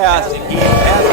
pass, and he has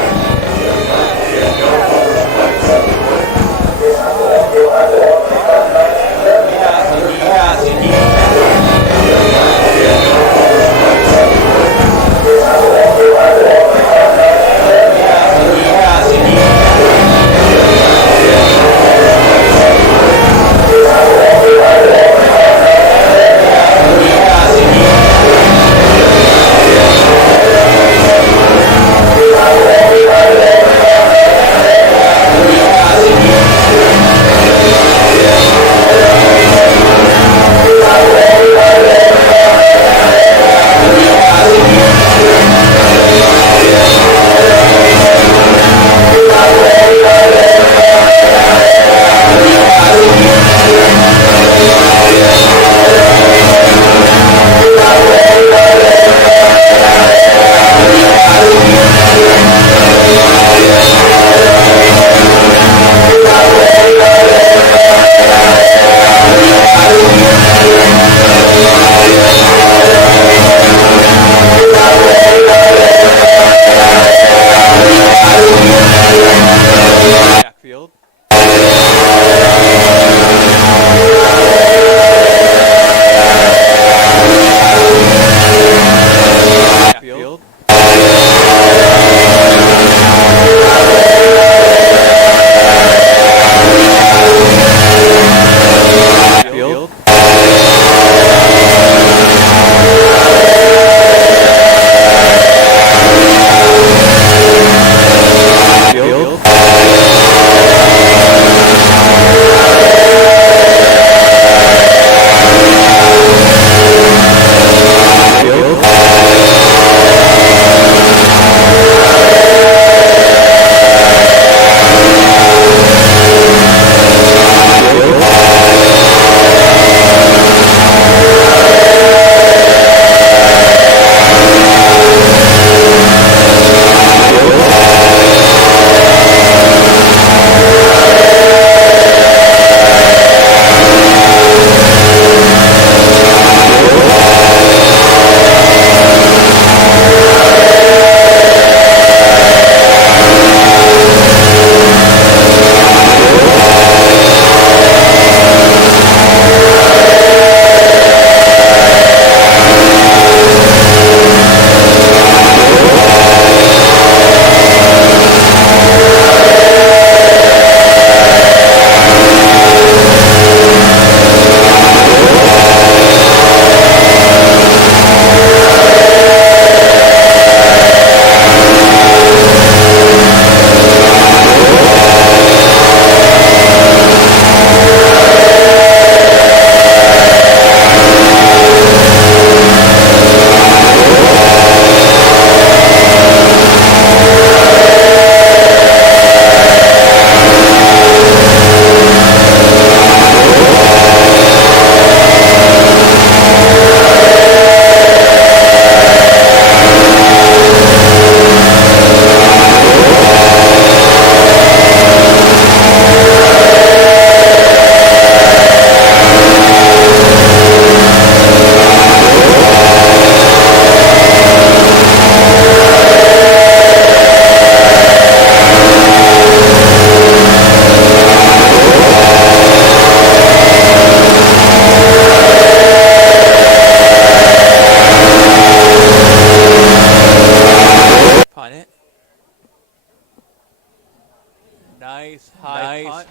Nice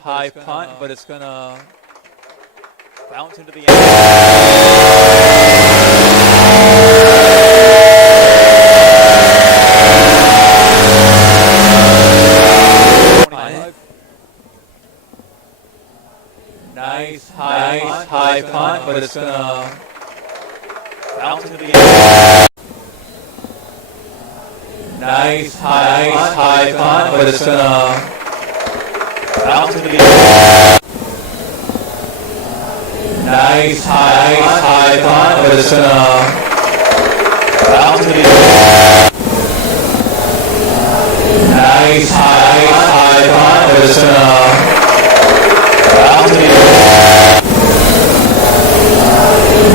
high punt, but it's gonna bounce into the end. Nice high punt, but it's gonna bounce into the end. Nice high punt, but it's gonna bounce into the end. Nice high punt, but it's gonna bounce into the end. Nice high punt, but it's gonna bounce into the end.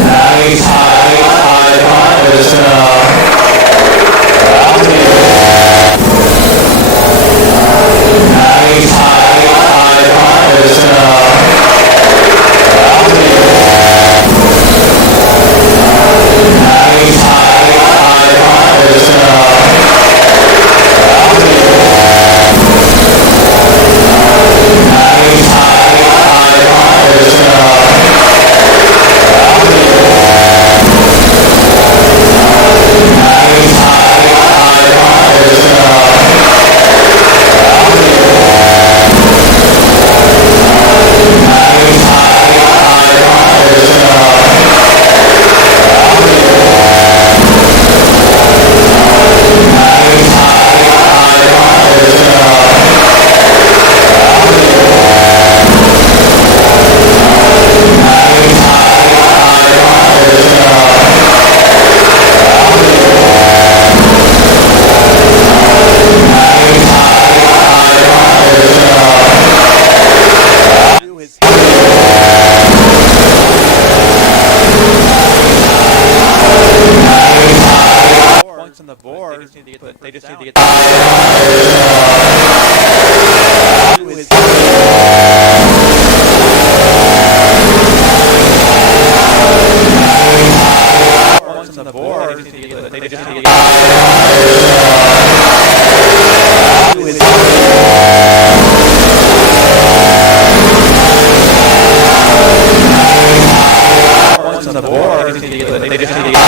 Nice high punt, but it's gonna bounce into the end. on the board. They just need to get points on the board. They just need to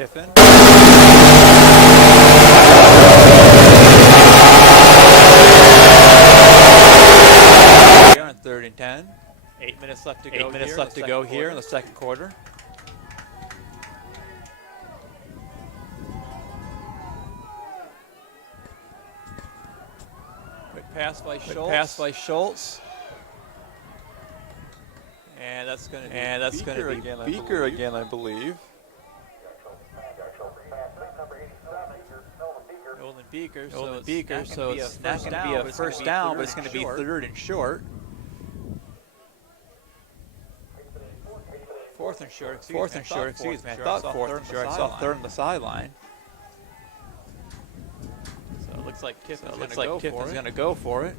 Tiffin. Here on 3rd and 10. 8 minutes left to go. 8 minutes left to go here in the second quarter. Quick pass by Schultz. Pass by Schultz. And that's going to be Beaker again, I believe. Golden Beaker. So it's not going to be a first down, but it's going to be 3rd and short. 4th and short. Excuse me. I thought 4th and short. I saw 3rd on the sideline. So it looks like Tiffin's going to go for it.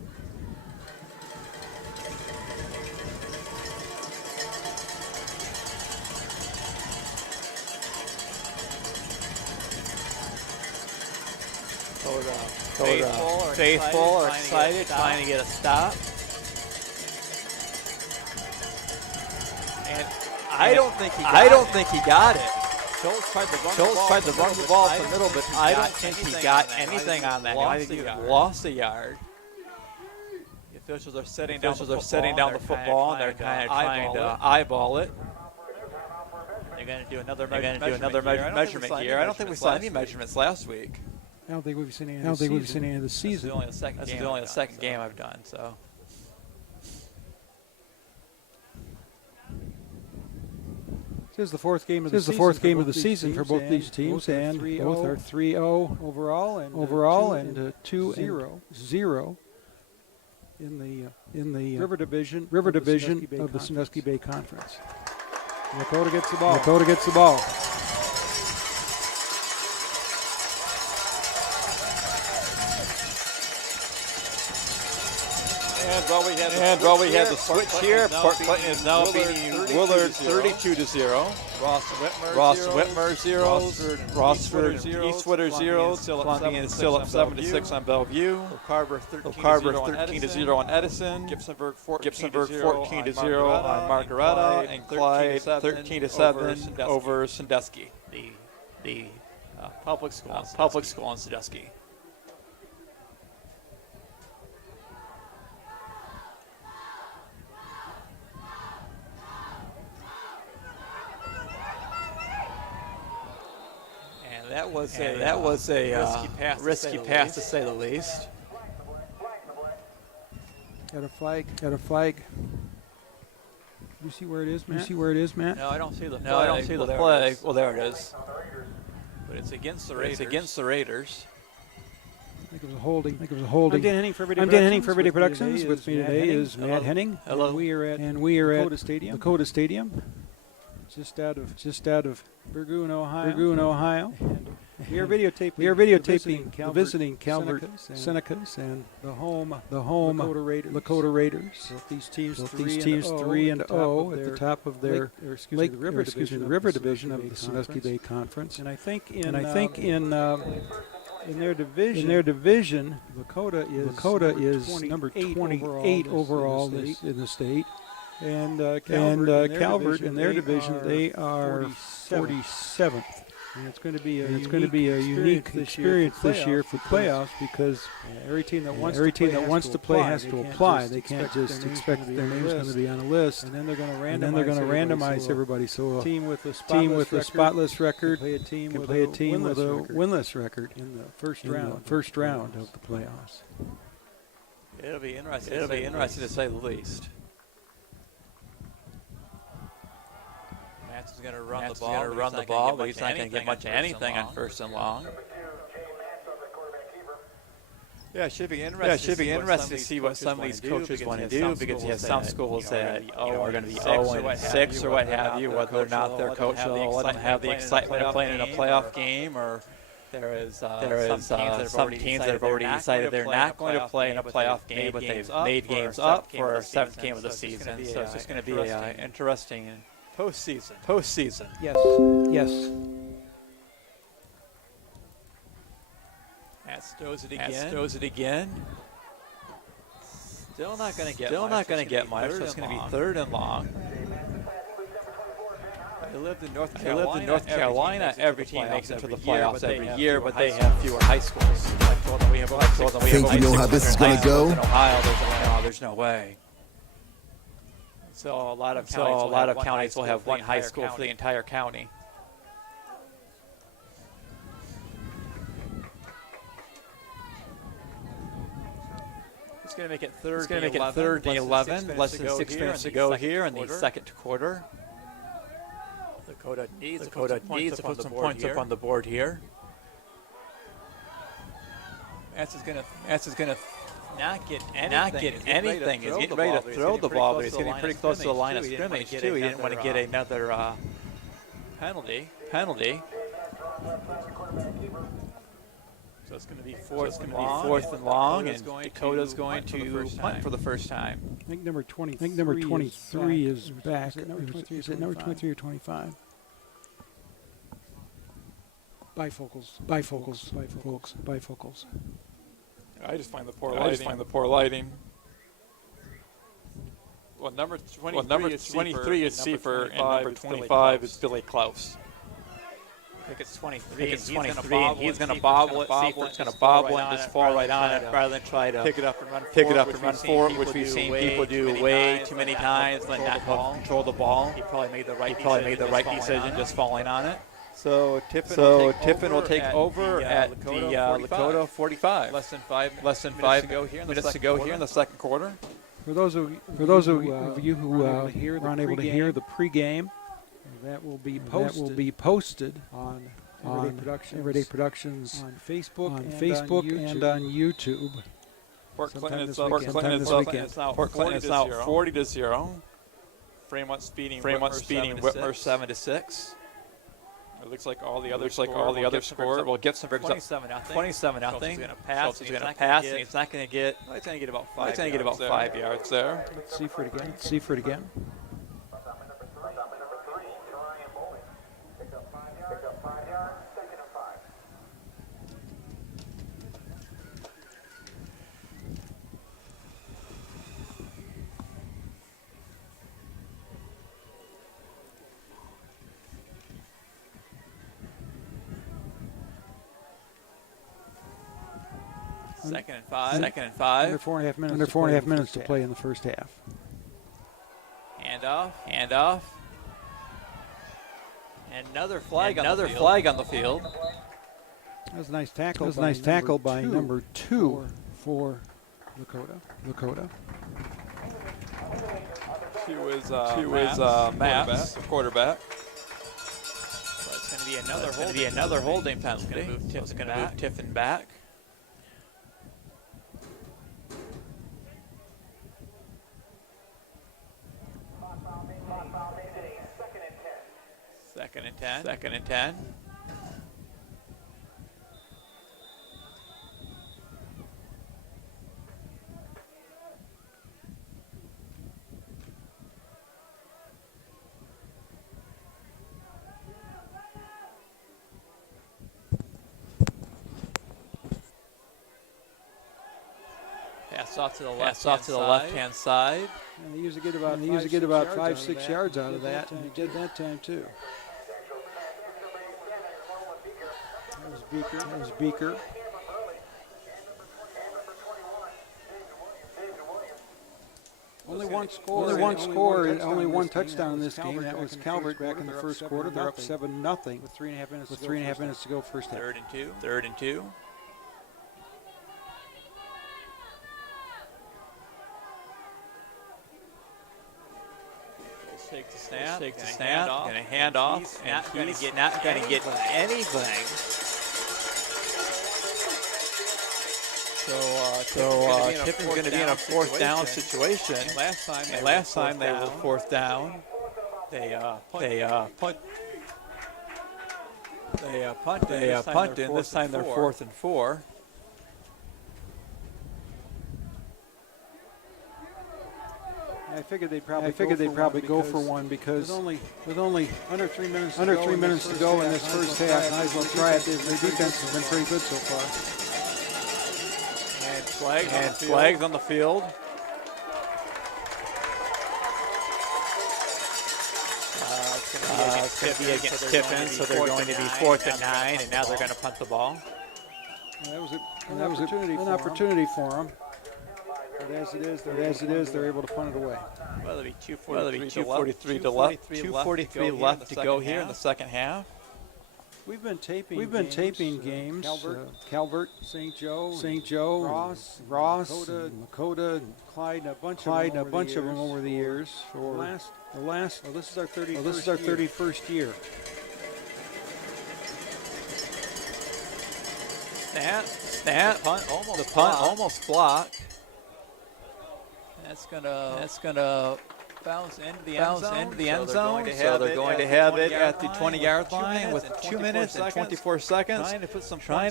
Faithful are excited, trying to get a stop. And I don't think he got it. Schultz tried to run the ball up the middle, but I don't think he got anything on that. I think he lost a yard. The officials are setting down the football, and they're kind of trying to eyeball it. They're going to do another measurement here. I don't think we saw any measurements last week. I don't think we've seen any of the season. This is only the second game I've done, so. This is the fourth game of the season for both these teams, and both are 3-0 overall and 2-0 in the river division of the Sandusky Bay Conference. Lakota gets the ball. And while we had the switch here, Port Clinton is now beating Willard 32-0. Ross Whitmer 0, Rossford Eastwater 0, Columbia is still up 7-6 on Bellevue. Carver 13-0 on Edison. Gibsonburg 14-0 on Margaretta, and Clyde 13-7 over Sandusky. The public school in Sandusky. That was a risky pass to say the least. Got a flag. You see where it is, Matt? No, I don't see the flag. Well, there it is. But it's against the Raiders. I think it was a holding. I'm Dan Henning for Everyday Productions. With me today is Matt Henning. Hello. And we are at Lakota Stadium. Just out of Burgoon, Ohio. And we are videotaping the visiting Calvert Senecas and the home Lakota Raiders. Both these teams 3-0 at the top of the river division of the Sandusky Bay Conference. And I think in their division, Lakota is number 28 overall in the state. And Calvert in their division, they are 47th. And it's going to be a unique experience this year for playoffs because every team that wants to play has to apply. They can't just expect that their name's going to be on a list. And then they're going to randomize everybody. So a team with a spotless record can play a team with a winless record in the first round of the playoffs. It'll be interesting to say the least. Matt's going to run the ball, but he's not going to get much of anything on first and long. Yeah, it should be interesting to see what some of these coaches want to do because you have some schools that are going to be 0-6 or what have you, whether or not their coach will let them have the excitement of playing in a playoff game, or there is some teams that have already decided they're not going to play in a playoff game, but they've made games up for a seventh game of the season. So it's just going to be an interesting postseason. Yes. Matt throws it again. Still not going to get much. So it's going to be third and long. I lived in North Carolina. Every team makes it to the playoffs every year, but they have fewer high schools. I told them we have Think you know how this is going to go? In Ohio, there's no way. So a lot of counties will have one high school for the entire county. It's going to make it third and 11. Less than 6 minutes to go here in the second quarter. Lakota needs to put some points up on the board here. Matt's is going to not get anything. He's getting ready to throw the ball, but he's getting pretty close to the line of scrimmage too. He didn't want to get another penalty. So it's going to be fourth and long, and Dakota's going to punt for the first time. I think number 23 is back. Is it number 23 or 25? Bifocals. I just find the poor lighting. Well, number 23 is Seifer, and number 25 is Billy Klaus. It's 23. It's 23, and he's going to bobble it. Seifert going to bobble it and just fall right on it, rather than try to pick it up and run forward, which we've seen people do way too many times, and not control the ball. He probably made the right decision, just falling on it. So Tiffin will take over at the Lakota 45. Less than 5 minutes to go here in the second quarter. For those of you who were unable to hear the pregame, that will be posted on Everyday Productions on Facebook and on YouTube. Port Clinton is up. It's now 40-0. Fremont speeding Whitmer 7-6. It looks like all the other scores. Well, Gibson 27-0. 27-0. He's going to pass, and he's not going to get. He's going to get about 5 yards there. Let's see for it again. Second and 5. Under 4.5 minutes to play in the first half. Handoff. And another flag on the field. That was a nice tackle by number 2 for Lakota. Two is Maps, the quarterback. So it's going to be another holding penalty. It's going to move Tiffin back. Second and 10. Pass off to the left-hand side. And they usually get about 5-6 yards out of that, and he did that time too. That was Beaker. Only one touchdown in this game. That was Calvert back in the first quarter. They're up 7-0 with 3.5 minutes to go first half. Third and two. Take the snap. Going to hand off, and he's not going to get anything. So Tiffin's going to be in a fourth down situation. Last time they were fourth down, they punted. This time they're 4th and 4. I figured they'd probably go for one because with only under 3 minutes to go in this first half, might as well try it. Their defense has been pretty good so far. And flags on the field. It's going to be against Tiffin, so they're going to be 4th and 9, and now they're going to punt the ball. That was an opportunity for them. But as it is, they're able to punt it away. Well, it'll be 2:43 left to go here in the second half. We've been taping games. Calvert, St. Joe, Ross, Lakota, and Clyde, and a bunch of them over the years. This is our 31st year. Snap. The punt almost blocked. That's gonna bounce into the end zone. So they're going to have it at the 20-yard line with 2 minutes and 24 seconds. Trying to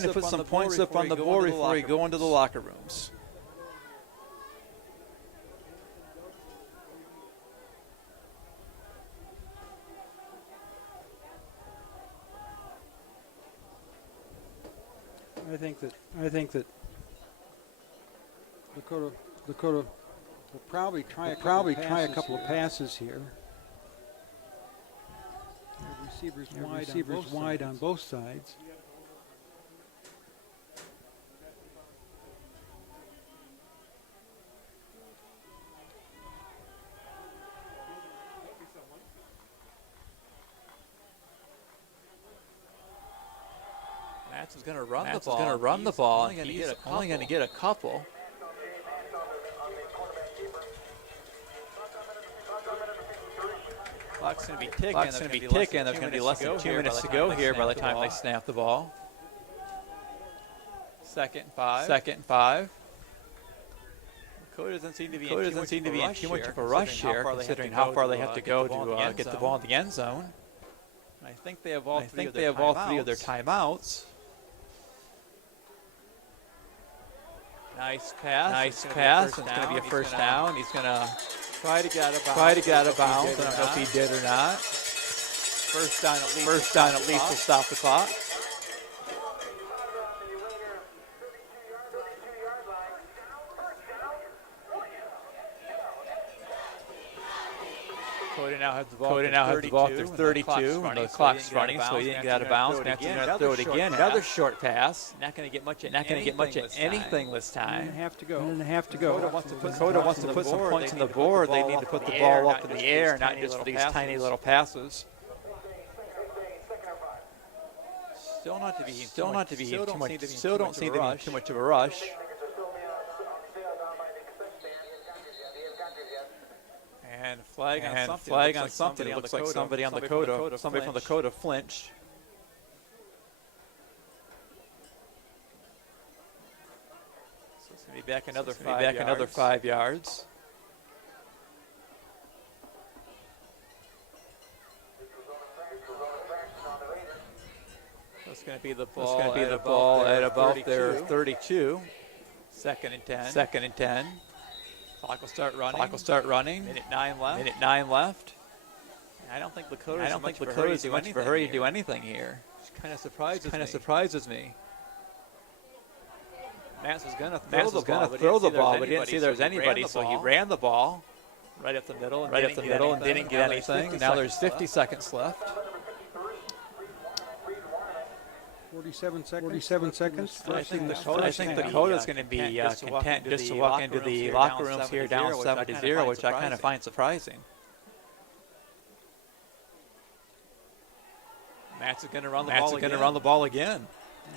put some points up on the board before we go into the locker rooms. I think that Lakota will probably try a couple of passes here. receivers wide on both sides. Matz is going to run the ball. He's only going to get a couple. Clock's going to be ticking. There's going to be less than 2 minutes to go here by the time they snap the ball. Second and 5. Dakota doesn't seem to be in too much of a rush here, considering how far they have to go to get the ball in the end zone. I think they have all three of their timeouts. Nice pass. It's going to be a first down. He's going to try to get out of bounds. I don't know if he did or not. First down at least will stop the clock. Dakota now has the ball after 32. The clock's running, so he didn't get out of bounds. Now he's going to throw it again. Another short pass. Not going to get much of anything this time. And a half to go. Dakota wants to put some points on the board. They need to put the ball up in the air, not just for these tiny little passes. Still don't seem to be too much of a rush. And flag on something. It looks like somebody from Lakota flinched. So it's going to be back another 5 yards. So it's going to be the ball at about their 32. Second and 10. Clock will start running. Minute 9 left. I don't think Lakota is in much of a hurry to do anything here. Which kind of surprises me. Matz was going to throw the ball, but he didn't see there was anybody, so he ran the ball right up the middle and didn't get anything. Now there's 50 seconds left. 47 seconds. I think Dakota is going to be content just to walk into the locker rooms here down 7-0, which I kind of find surprising. Matz is going to run the ball again.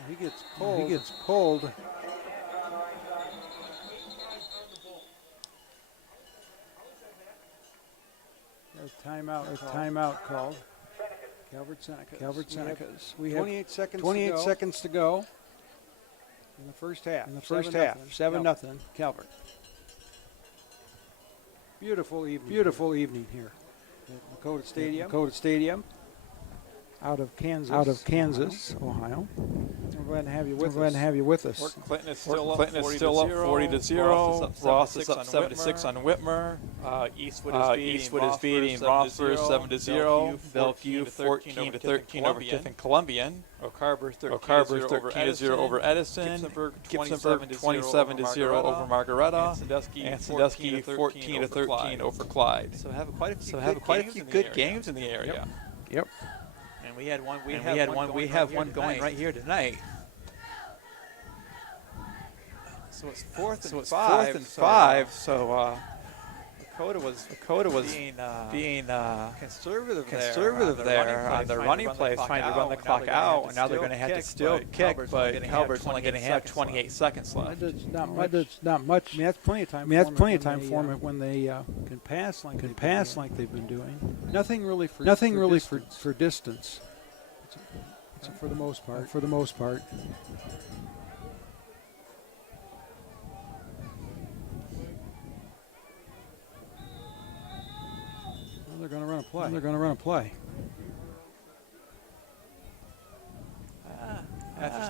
He gets pulled. A timeout called. Calvert Senecas. We have 28 seconds to go in the first half. 7-0 Calvert. Beautiful evening here at Lakota Stadium. Out of Kansas, Ohio. We're glad to have you with us. Fort Clinton is still up 40-0. Ross is up 7-6 on Whitmer. Eastwood is beating Rossford 7-0. Bellevue 14-13 over Tiffin Columbian. Carver 13-0 over Edison. Gibsonburg 27-0 over Margaretta. And Sandusky 14-13 over Clyde. So have quite a few good games in the area. Yep. And we have one going right here tonight. So it's fourth and five. So Lakota was being conservative there on the running plays, trying to run the clock out, and now they're going to have to still kick, but Calvert's only going to have 28 seconds left. That's not much. I mean, that's plenty of time for them when they can pass like they've been doing. Nothing really for distance. For the most part. They're going to run a play. After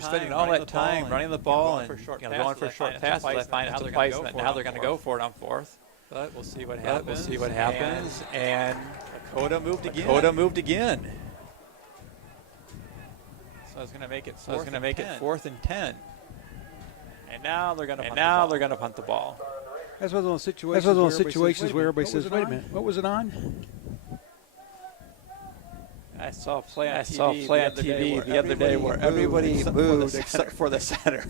spending all that time running the ball and going for short passes, I find it's surprising that now they're going to go for it on fourth. But we'll see what happens. And Lakota moved again. So it's going to make it fourth and 10. And now they're going to punt the ball. That's one of those situations where everybody says, wait a minute, what was it on? I saw play on TV the other day where everybody moved except for the center.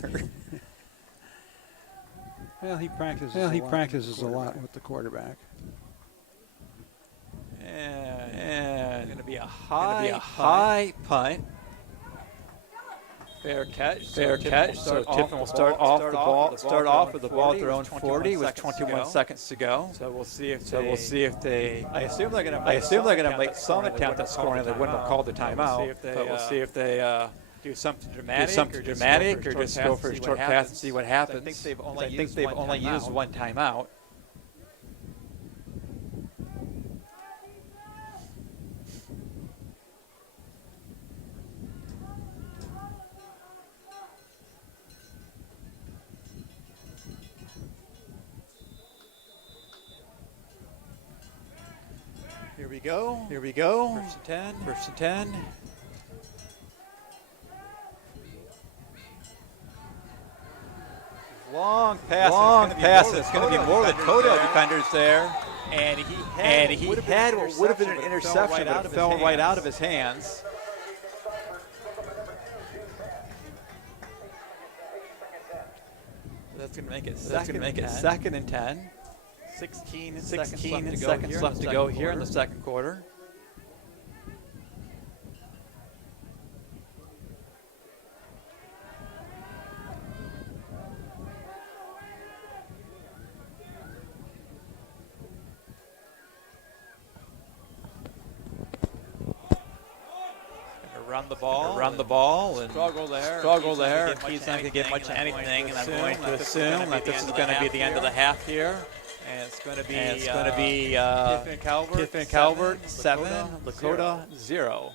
Well, he practices a lot with the quarterback. And going to be a high punt. Fair catch. So Tiffin will start off with the ball at their own 40 with 21 seconds to go. So we'll see if they. I assume they're going to make some attempt at scoring. They wouldn't have called the timeout. But we'll see if they do something dramatic, or just go for a short pass and see what happens. I think they've only used one timeout. Here we go. First and 10. Long pass. It's going to be more Lakota defenders there. And he had what would have been an interception, but it fell right out of his hands. That's going to make it second and 10. 16 seconds left to go here in the second quarter. Run the ball and struggle there. He's not going to get much of anything, and I'm going to assume that this is going to be the end of the half here. And it's going to be Tiffin Calvert 7, Lakota 0.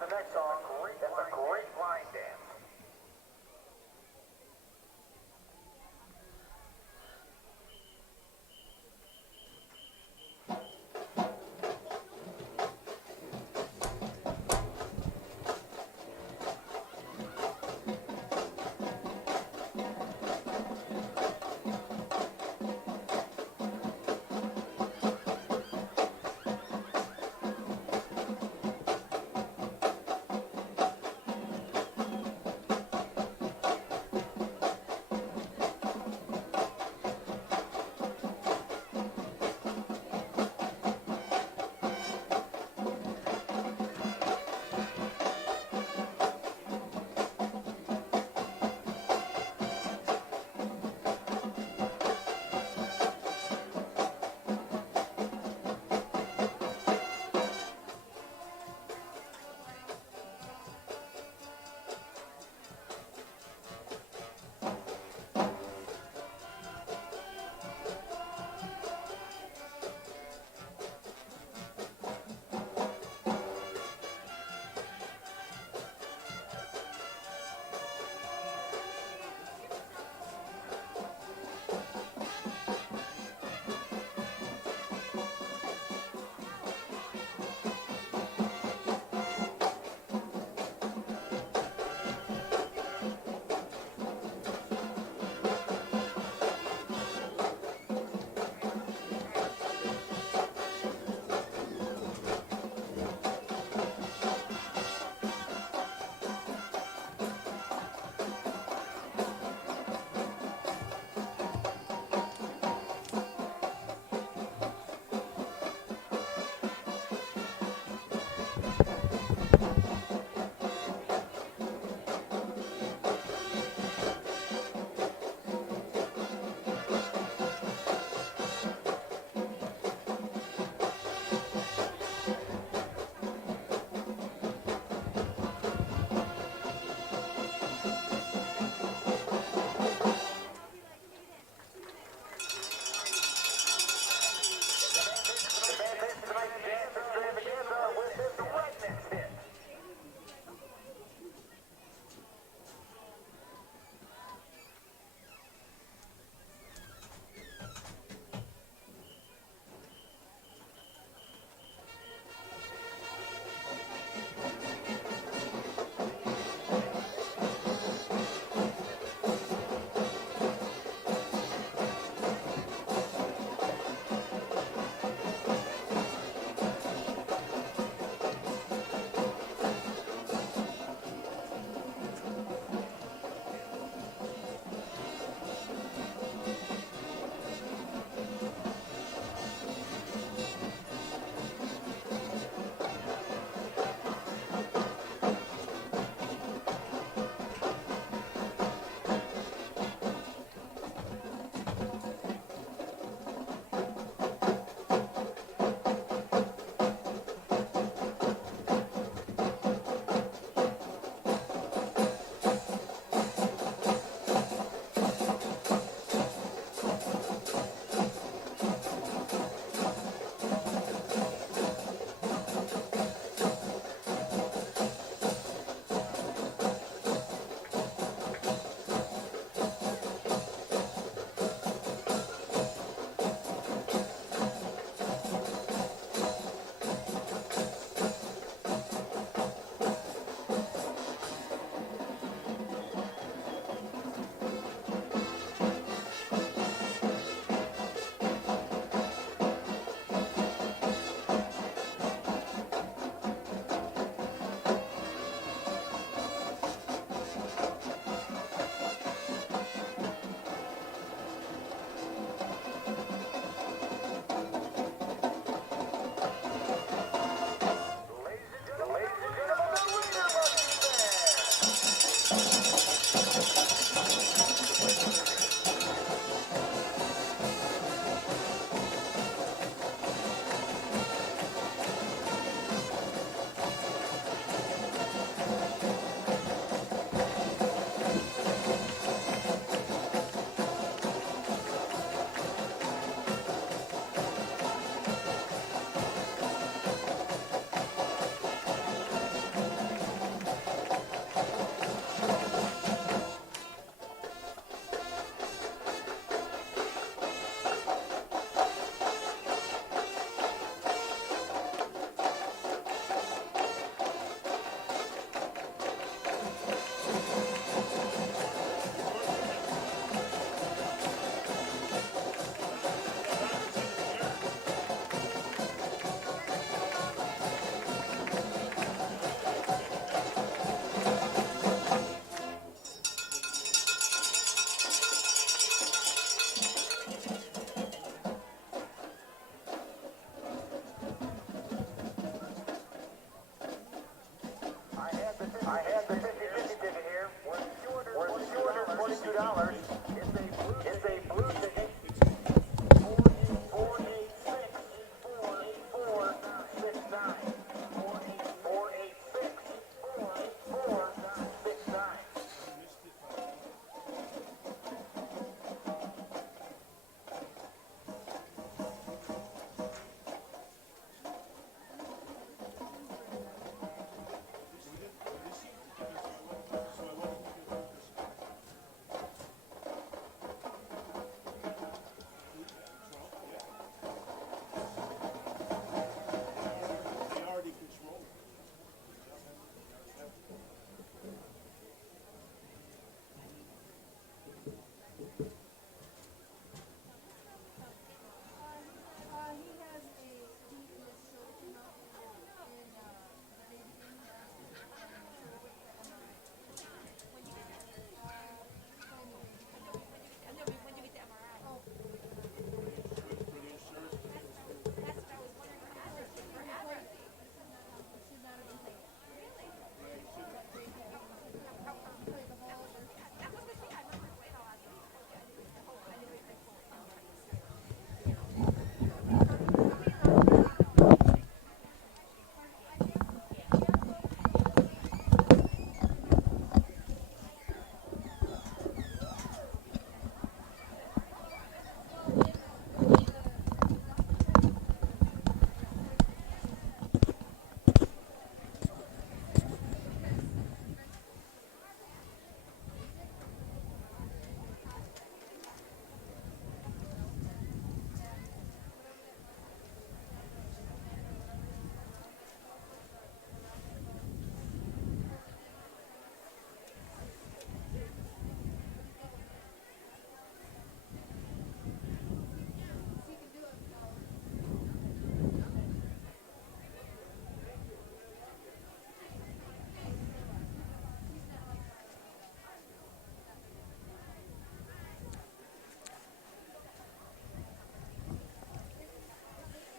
the next song is a great line dance.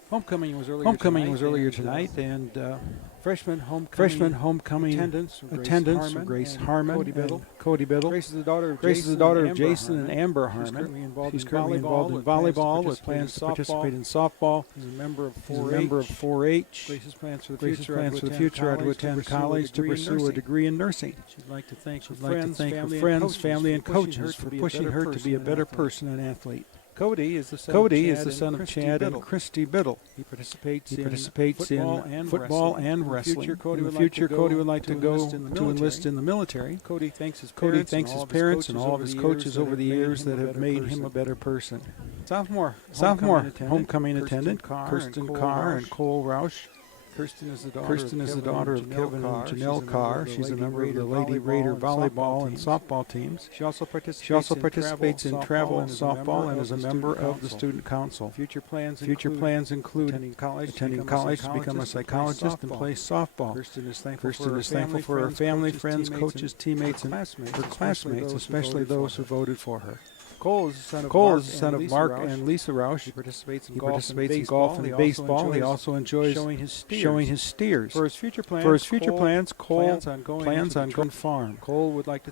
Homecoming was earlier tonight, and freshman homecoming attendance were Grace Harmon and Cody Biddle. Grace is the daughter of Jason and Amber Harmon. She's currently involved in volleyball with plans to participate in softball. She's a member of 4-H. Grace's plans for the future are to attend college to pursue a degree in nursing. She'd like to thank her friends, family, and coaches for pushing her to be a better person and athlete. Cody is the son of Chad and Christy Biddle. He participates in football and wrestling. In the future, Cody would like to go to enlist in the military. Cody thanks his parents and all of his coaches over the years that have made him a better person. Sophomore homecoming attendant Kirsten Carr and Cole Roush. Kirsten is the daughter of Kevin and Janelle Carr. She's a member of the Lady Raider volleyball and softball teams. She also participates in travel and softball and is a member of the student council. Future plans include attending college to become a psychologist and play softball. Kirsten is thankful for her family, friends, coaches, teammates, and her classmates, especially those who voted for her. Cole is the son of Mark and Lisa Roush. He participates in golf and baseball. He also enjoys showing his steers. For his future plans, Cole plans on going farm. Cole would like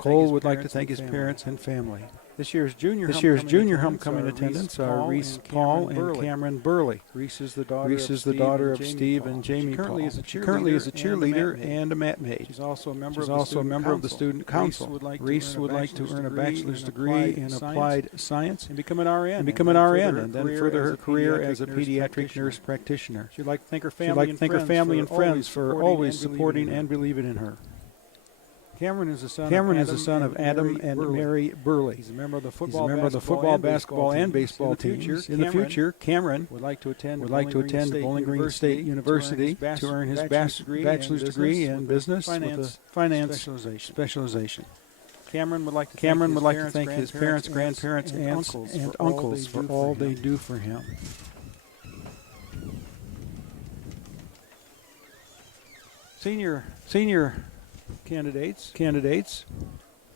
to thank his parents and family. This year's junior homecoming attendants are Reese Paul and Cameron Burley. Reese is the daughter of Steve and Jamie Paul. She currently is a cheerleader and a mat maid. She's also a member of the student council. Reese would like to earn a bachelor's degree in applied science and become an RN and then further her career as a pediatric nurse practitioner. She'd like to thank her family and friends for always supporting and believing in her. Cameron is the son of Adam and Mary Burley. He's a member of the football, basketball, and baseball teams. In the future, Cameron would like to attend Bowling Green State University to earn his bachelor's degree in business with a finance specialization. Cameron would like to thank his parents, grandparents, aunts, and uncles for all they do for him. Senior candidates.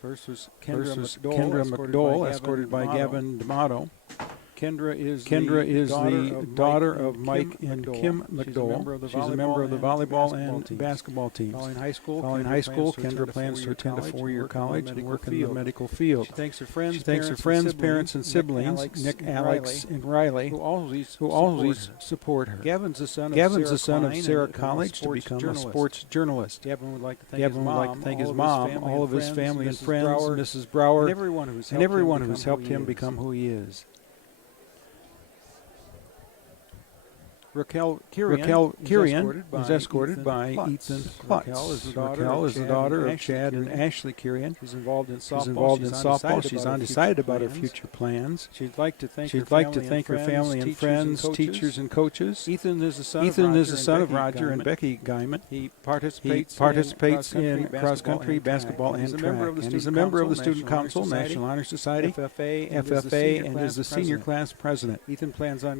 First was Kendra McDowell, escorted by Gavin D'Amato. Kendra is the daughter of Mike and Kim McDowell. She's a member of the volleyball and basketball teams. Following high school, Kendra plans to attend a 4-year college and work in the medical field. She thanks her friends, parents, and siblings, Nick, Alex, and Riley, who always support her. Gavin's the son of Sarah College to become a sports journalist. Gavin would like to thank his mom, all of his family and friends, Mrs. Brower, and everyone who has helped him become who he is. Raquel Kirian is escorted by Ethan Klutz. Raquel is the daughter of Chad and Ashley Kirian. She's involved in softball. She's undecided about her future plans. She'd like to thank her family and friends, teachers, and coaches. Ethan is the son of Roger and Becky Guyman. He participates in cross country, basketball, and track. And he's a member of the Student Council, National Honor Society, FFA, and is the senior class president. Ethan plans on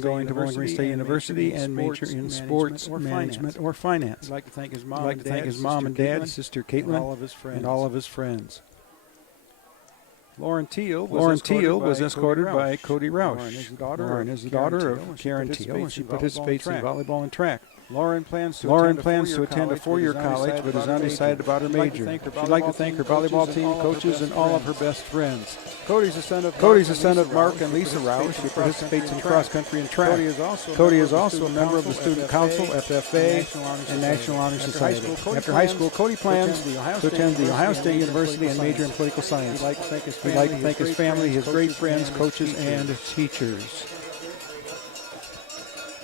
going to Bowling Green State University and major in sports management or finance. He'd like to thank his mom and dad, sister Caitlin, and all of his friends. Lauren Teal was escorted by Cody Roush. Lauren is the daughter of Karen Teal, and she participates in volleyball and track. Lauren plans to attend a 4-year college, but is undecided about her major. She'd like to thank her volleyball team, coaches, and all of her best friends. Cody's the son of Mark and Lisa Roush. He participates in cross country and track. Cody is also a member of the Student Council, FFA, and National Honor Society. After high school, Cody plans to attend the Ohio State University and major in political science. He'd like to thank his family, his great friends, coaches, and teachers.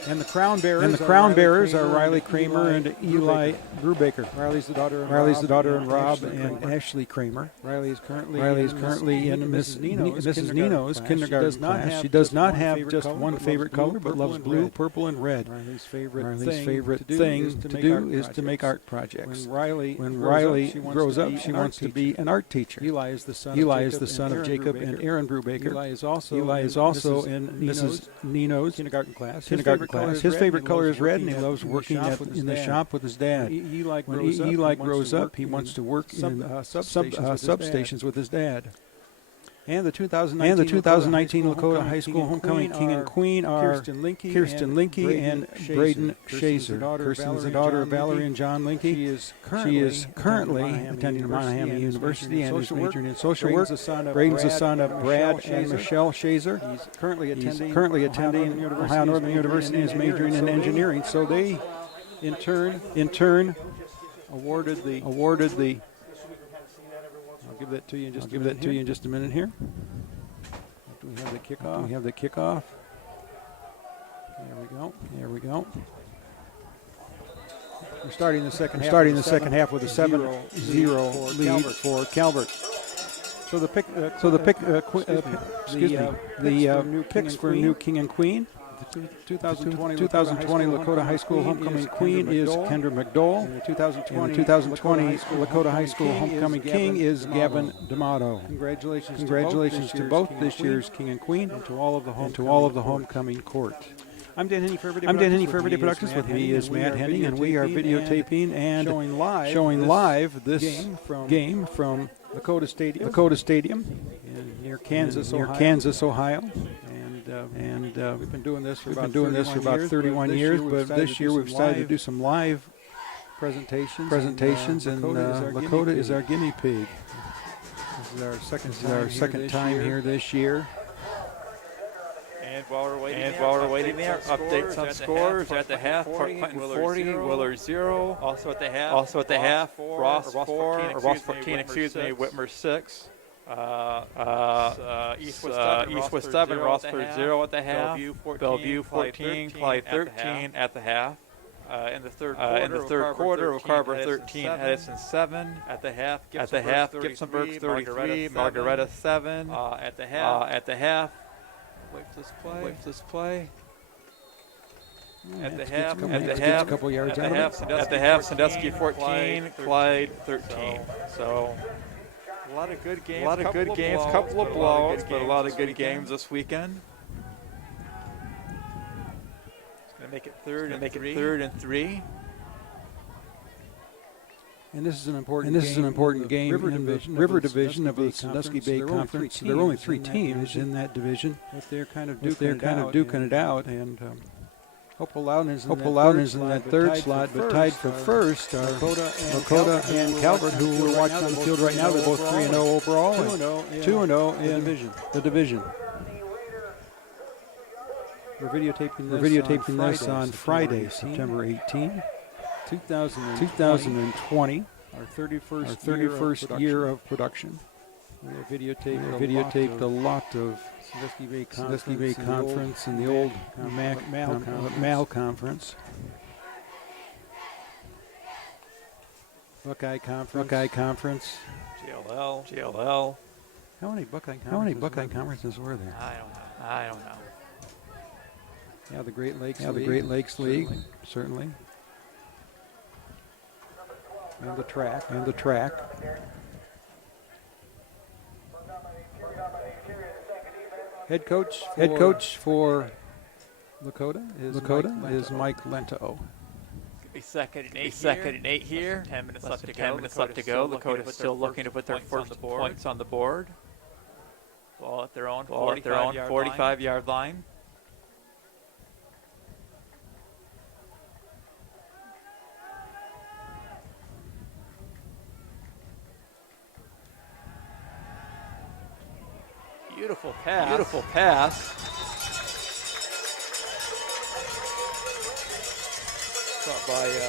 And the crown bearers are Riley Kramer and Eli Brubaker. Riley's the daughter of Rob and Ashley Kramer. Riley is currently in Mrs. Nino's kindergarten class. She does not have just one favorite color, but loves blue, purple, and red. Riley's favorite thing to do is to make art projects. When Riley grows up, she wants to be an art teacher. Eli is the son of Jacob and Aaron Brubaker. Eli is also in Mrs. Nino's kindergarten class. His favorite color is red, and he loves working in the shop with his dad. When Eli grows up, he wants to work in substations with his dad. And the 2019 Lakota High School Homecoming King and Queen are Kirsten Linke and Braden Shazer. Kirsten is the daughter of Valerie and John Linke. She is currently attending Montana University and is majoring in social work. Braden's the son of Brad and Michelle Shazer. He's currently attending Ohio Northern University and is majoring in engineering. So they, in turn, awarded the. I'll give that to you in just a minute here. Do we have the kickoff? There we go. We're starting the second half with a 7-0 lead for Calvert. So the picks for new King and Queen. The 2020 Lakota High School Homecoming Queen is Kendra McDowell. And the 2020 Lakota High School Homecoming King is Gavin D'Amato. Congratulations to both this year's King and Queen and to all of the Homecoming Court. I'm Dan Henny for Everyday Productions. With me is Matt Henning, and we are videotaping and showing live this game from Lakota Stadium near Kansas, Ohio. And we've been doing this for about 31 years, but this year we've decided to do some live presentations, and Lakota is our guinea pig. This is our second time here this year. And while we're waiting there, updates on scores at the half. Port Clinton 40, Willard 0. Also at the half, Ross 4, Whitmer 6. Eastwood 7, Rossford 0 at the half. Bellevue 14, Clyde 13 at the half. In the third quarter, Carver 13, Edison 7 at the half. Gibsonburg 33, Margaretta 7 at the half. Wait for this play. At the half, a couple yards out. At the half, Sandusky 14, Clyde 13. So a lot of good games, couple of blowouts, but a lot of good games this weekend. It's going to make it third and three. And this is an important game in the River Division of the Sandusky Bay Conference. There are only three teams in that division. But they're kind of duking it out. And Hopeful Loudon is in that third slot, but tied for first are Lakota and Calvert, who we're watching on the field right now. They're both 3-0 overall and 2-0 in the division. We're videotaping this on Friday, September 18, 2020, our 31st year of production. We videotaped a lot of Sandusky Bay Conference and the old Mal Conference. Buckeye Conference. GLL. How many Buckeye Conferences were there? I don't know. Yeah, the Great Lakes League, certainly. And the track. Head coach for Lakota is Mike Lento. Be second and 8 here. 10 minutes left to go. Lakota is still looking to put their first points on the board. Ball at their own 45-yard line. Beautiful pass.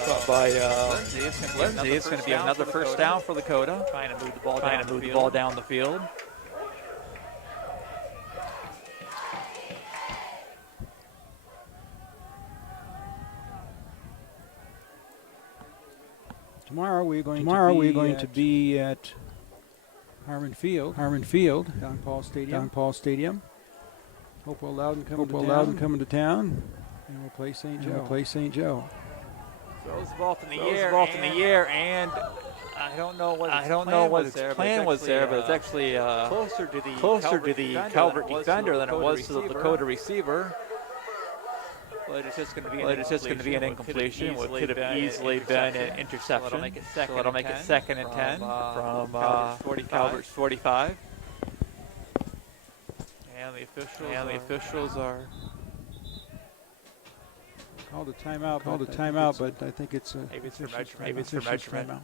Caught by Lindsay. It's going to be another first down for Lakota. Trying to move the ball down the field. Tomorrow we're going to be at Harmon Field, Don Paul Stadium. Hopewell Loudon coming to town, and we'll play St. Joe. Throws the ball in the air, and I don't know what his plan was there, but it's actually closer to the Calvert defender than it was to the Lakota receiver. But it's just going to be an incompletion. What could have easily been an interception. So that'll make it second and 10 from Calvert's 45. And the officials are called a timeout. But I think it's a maybe it's for measurement. Maybe it's for measurement. Timeout.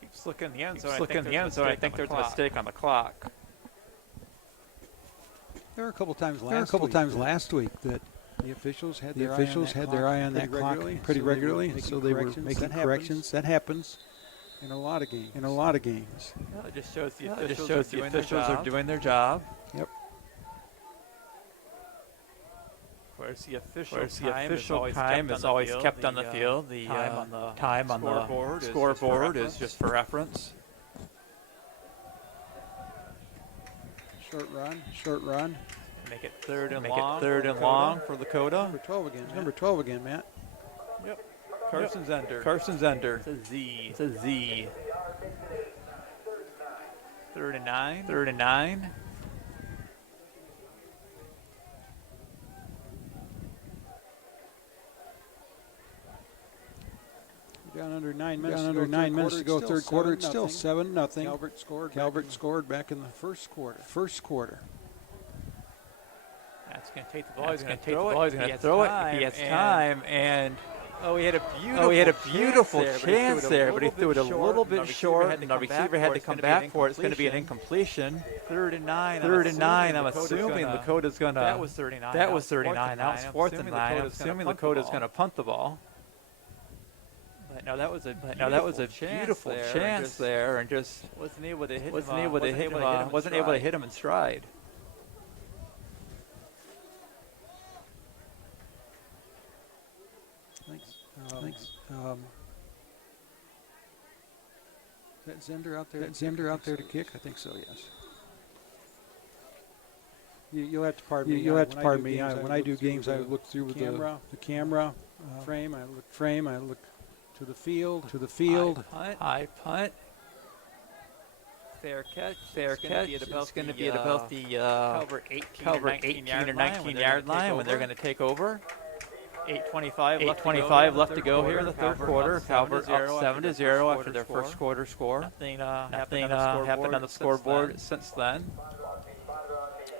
Keeps looking in the end zone. I think there's a mistake on the clock. There were a couple times last week that the officials had their eye on that clock pretty regularly, so they were making corrections. That happens in a lot of games. It just shows the officials are doing their job. Yep. Whereas the official time is always kept on the field. The time on the scoreboard is just for reference. Short run. Make it third and long for Lakota. Number 12 again, Matt. Yep. Carson's under. It's a Z. Third and nine. Down under 9 minutes to go, third quarter. It's still 7-0. Calvert scored back in the first quarter. That's going to take the ball. He's going to throw it if he has time. And he had a beautiful chance there, but he threw it a little bit short, and the receiver had to come back for it. It's going to be an incompletion. Third and nine. I'm assuming Lakota's going to. That was 39. That was 4th and 9. I'm assuming Lakota's going to punt the ball. No, that was a beautiful chance there, and just wasn't able to hit him in stride. Thanks. Is that Zender out there to kick? I think so. Yes. You'll have to pardon me. When I do games, I look through the camera frame. I look to the field. High punt. Fair catch. It's going to be at about the Calvert 18 or 19 yard line when they're going to take over. 8:25 left to go here in the third quarter. Calvert up 7-0 after their first quarter score. Nothing happened on the scoreboard since then.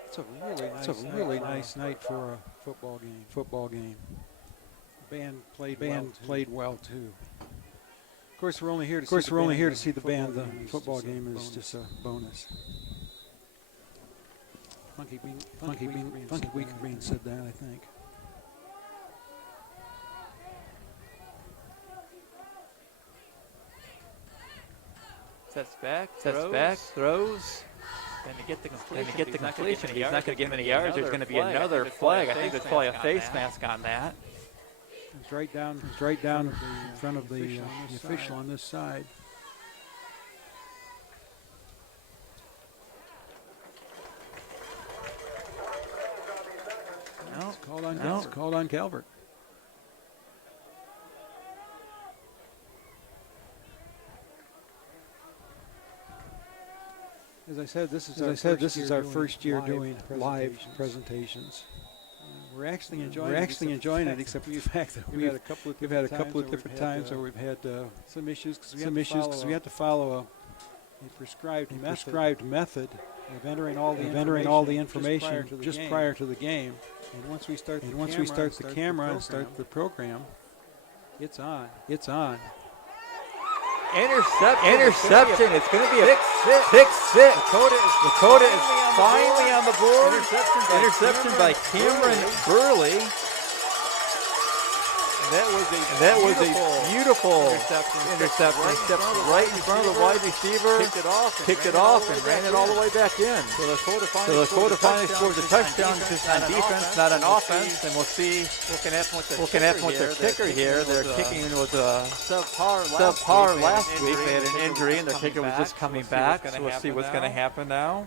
It's a really nice night for a football game. The band played well too. Of course, we're only here to see the band. The football game is just a bonus. Funky Week Green said that, I think. Sets back, throws. Then to get the completion, he's not going to get many yards. There's going to be another flag. I think there's probably a face mask on that. It's right down in front of the official on this side. No, it's called on Calvert. As I said, this is our first year doing live presentations. We're actually enjoying it, except for the fact that we've had a couple of different times where we've had some issues because we have to follow a prescribed method of entering all the information just prior to the game. And once we start the camera and start the program, it's on. Interception. It's going to be a pick six. Lakota is finally on the board. Interception by Cameron Burley. And that was a beautiful interception. Stepped right in front of the wide receiver, picked it off, and ran it all the way back in. So Lakota finally scores a touchdown just on defense, not on offense. And we'll see what can happen with their kicker here. Their kicking was subpar last week. They had an injury, and their kicker was just coming back. So we'll see what's going to happen now.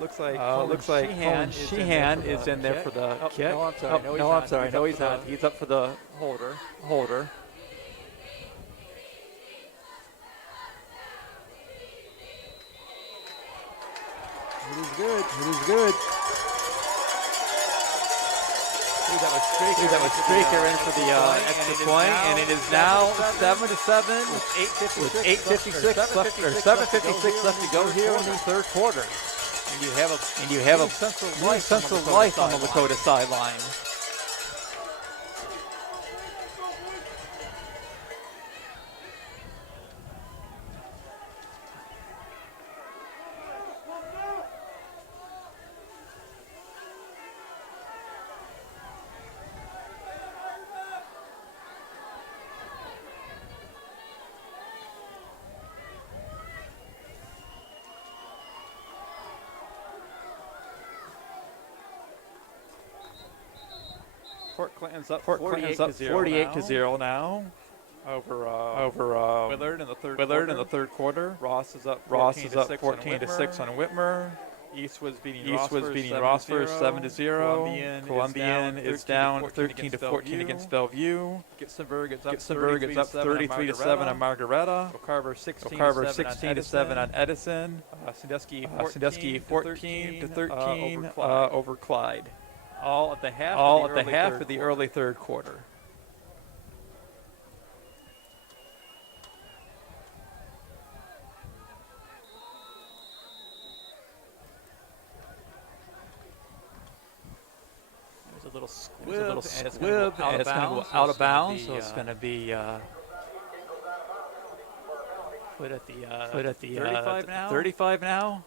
Looks like Cohen Sheehan is in there for the kick. No, I'm sorry. No, he's not. He's up for the holder. It is good. that was Streaker in for the extra point, and it is now 7-7 with 8:56 left or 7:56 left to go here in the third quarter. And you have a sense of life on the Lakota sideline. Fort Clinton's up 48-0 now over Willard in the third quarter. Ross is up 14-6 on Whitmer. Eastwood's beating Rossford 7-0. Columbian is down 13-14 against Bellevue. Gitzenburg is up 33-7 on Margaretta. Carver 16-7 on Edison. Sandusky 14-13 over Clyde. All at the half of the early third quarter. There's a little squib, and it's going to go out of bounds. So it's going to be put at the 35 now.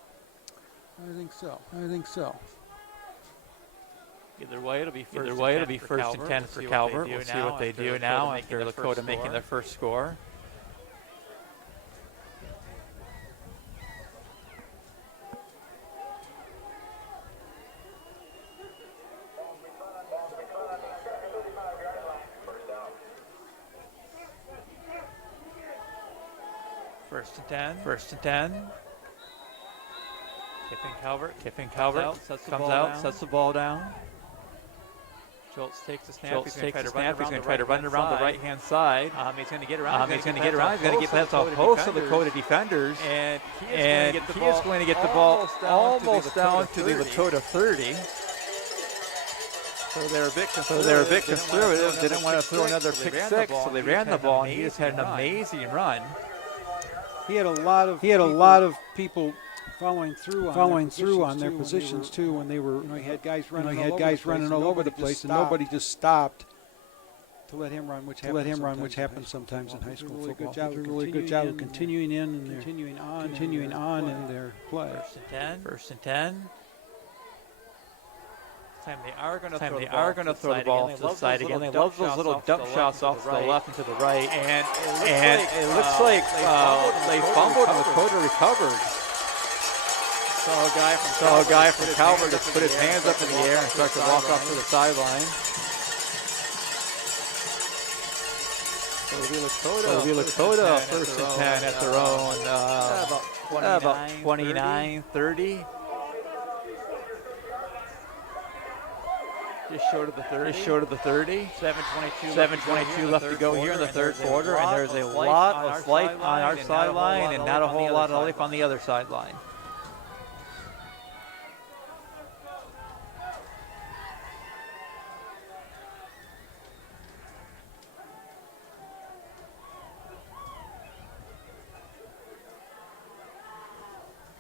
I think so. Either way, it'll be first and 10 for Calvert. We'll see what they do now after Lakota making their first score. First and 10. Tiffin Calvert comes out, sets the ball down. Schultz takes the snap. He's going to try to run around the right-hand side. He's going to get around. He's going to get past a host of Lakota defenders. And he is going to get the ball almost down to the Lakota 30. So they're a bit conservative. Didn't want to throw another pick six, so they ran the ball, and he just had an amazing run. He had a lot of people following through on their positions too. When they were, he had guys running all over the place, and nobody just stopped to let him run, which happens sometimes in high school football. Really good job of continuing on in their play. First and 10. They are going to throw the ball to the side again. They love those little duck shots off to the left and to the right. And it looks like they fumbled and Lakota recovered. Saw a guy from Calvert just put his hands up in the air and start to walk off to the sideline. So it'll be Lakota first and 10 at their own about 29-30. Just short of the 30. 7:22 left to go here in the third quarter, and there's a lot of life on our sideline and not a whole lot of life on the other sideline.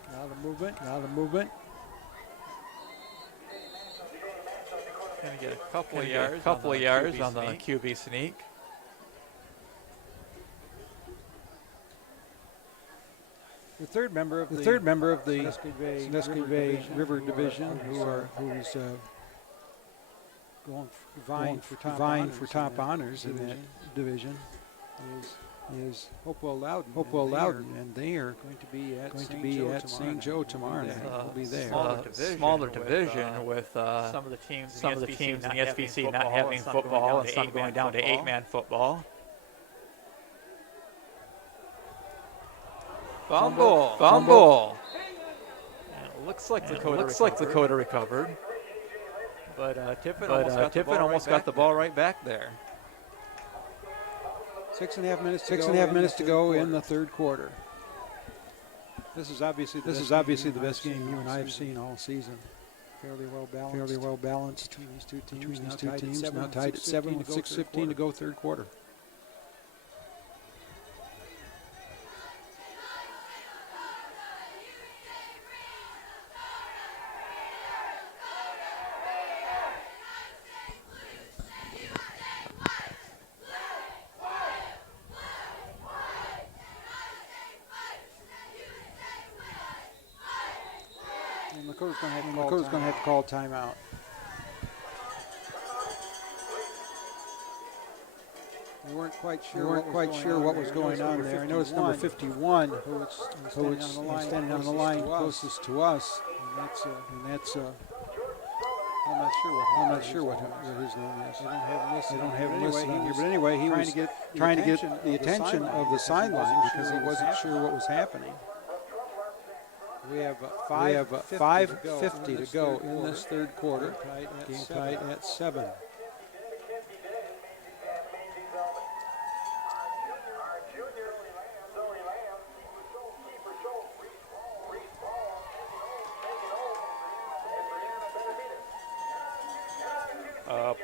Now the movement. Going to get a couple of yards on the QB sneak. The third member of the Sandusky Bay River Division, who's vying for top honors in that division, is Hopewell Loudon, and they are going to be at St. Joe tomorrow night. We'll be there. Smaller division with some of the teams in the SBC not having football and some going down to 8-man football. Fumble. And it looks like Lakota recovered. But Tiffin almost got the ball right back there. 6.5 minutes to go in the third quarter. This is obviously the best game you and I have seen all season. fairly well balanced between these two teams. Now tied at 7 with 6:15 to go third quarter. Lakota's going to have to call timeout. We weren't quite sure what was going on there. I noticed number 51, who was standing on the line closest to us, and that's I'm not sure what his name is. They don't have him listed on here. But anyway, he was trying to get the attention of the sideline because he wasn't sure what was happening. We have 5:50 to go in this third quarter. Game tied at 7.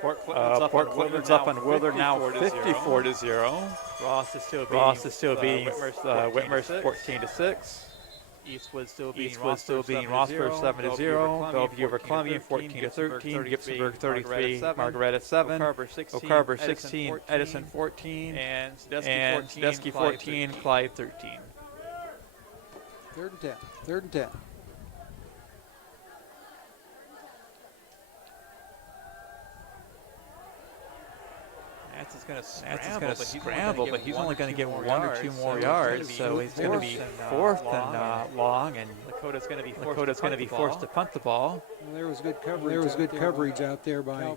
Port Clinton's up on Willard now 54-0. Ross is still beating Whitmer's 14-6. Eastwood still beating Rossford 7-0. Bellevue over Columbia 14-13. Gibsonburg 33. Margaretta 7. Oak Harbor 16. Edison 14. And Sandusky 14. Clyde 13. Third and 10. Nats is going to scramble, but he's only going to get 1 or 2 more yards, so he's going to be fourth and long, and Lakota's going to be forced to punt the ball. Well, there was good coverage out there by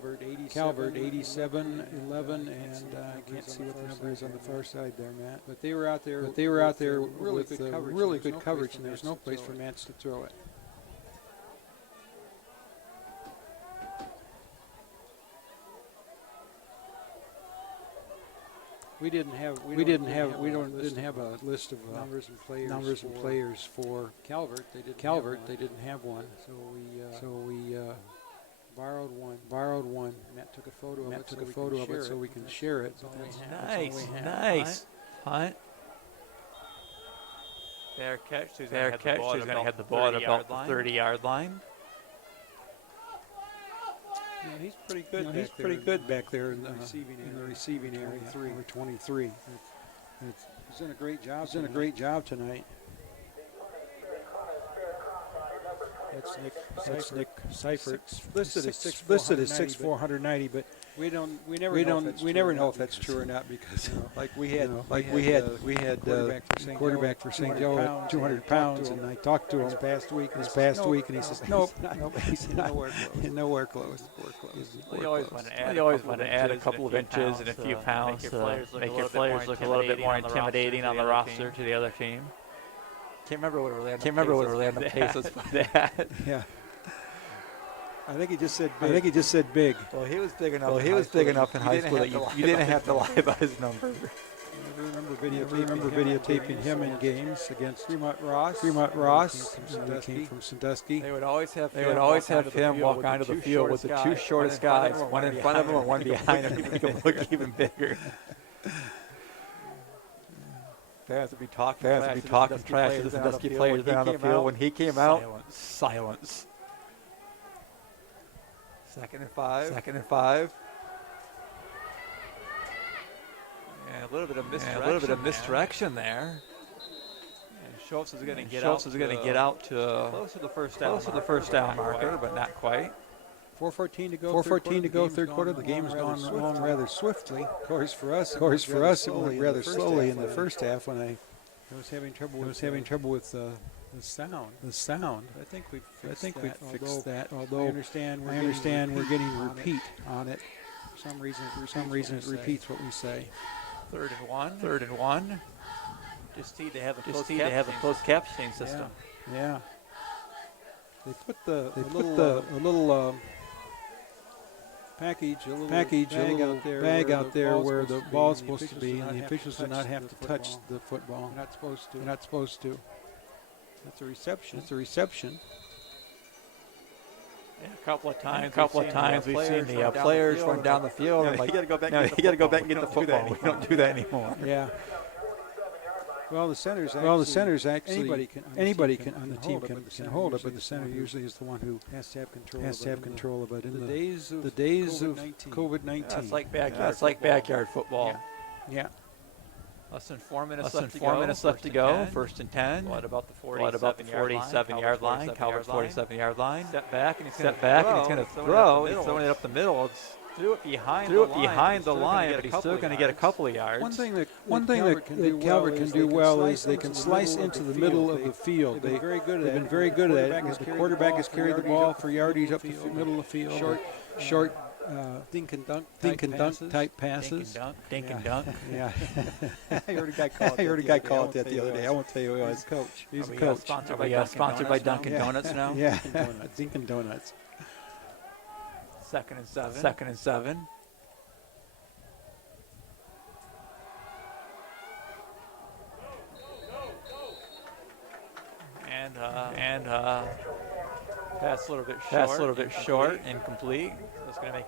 Calvert, 87-11, and I can't see what the number is on the far side there, Matt. But they were out there with really good coverage, and there was no place for Nats to throw it. We didn't have a list of numbers and players for Calvert. They didn't have one. So we borrowed one. Matt took a photo of it so we can share it. Nice punt. Fair catch. He's going to have the ball at about the 30-yard line. Yeah, he's pretty good back there in the receiving area. Number 23. He's done a great job tonight. That's Nick Seifert. Listed at 6'4", but we never know if that's true or not because we had quarterback for St. Joe, 200 pounds, and I talked to him this past week, and he says nope, he's nowhere close. You always want to add a couple of inches and a few pounds to make your players look a little bit more intimidating on the roster to the other team. Can't remember what Orlando Pace was for that. Yeah. I think he just said big. Well, he was big enough in high school that you didn't have to lie about his number. I remember videotaping him in games against Fremont Ross. He came from Sandusky. They would always have him walk onto the field with the two shortest guys, one in front of him and one behind him, to make him look even bigger. Fans would be talking trash to the Sandusky players down the field. When he came out, silence. Second and five. Yeah, a little bit of misdirection there. And Schultz is going to get out to close to the first down marker, but not quite. 4:14 to go third quarter. The game has gone along rather swiftly. Of course, for us, it went rather slowly in the first half when I was having trouble with the sound. I think we fixed that. Although I understand we're getting repeat on it. For some reason it repeats what we say. Third and one. Just need to have a closed captioning system. Yeah. They put a little bag out there where the ball's supposed to be, and the officials do not have to touch the football. They're not supposed to. That's a reception. A couple of times we've seen the players run down the field and like, you got to go back and get the football. We don't do that anymore. Yeah. Well, the center's actually anybody can on the team can hold it, but the center usually is the one who has to have control of it. In the days of COVID-19, It's like backyard football. Yeah. Less than 4 minutes left to go. First and 10. What about the 47-yard line? Calvert's 47-yard line. Step back and he's going to throw. He's throwing it up the middle. Threw it behind the line, but he's still going to get a couple of yards. One thing that Calvert can do well is they can slice into the middle of the field. They've been very good at it. The quarterback has carried the ball for yardage up the middle of the field. Short dink and dunk type passes. Dink and dunk. Yeah. I heard a guy call it that the other day. I won't tell you who it was. He's a coach. Sponsored by Dunkin' Donuts now? Yeah. Dunkin' Donuts. Second and 7. And pass a little bit short, incomplete. That's going to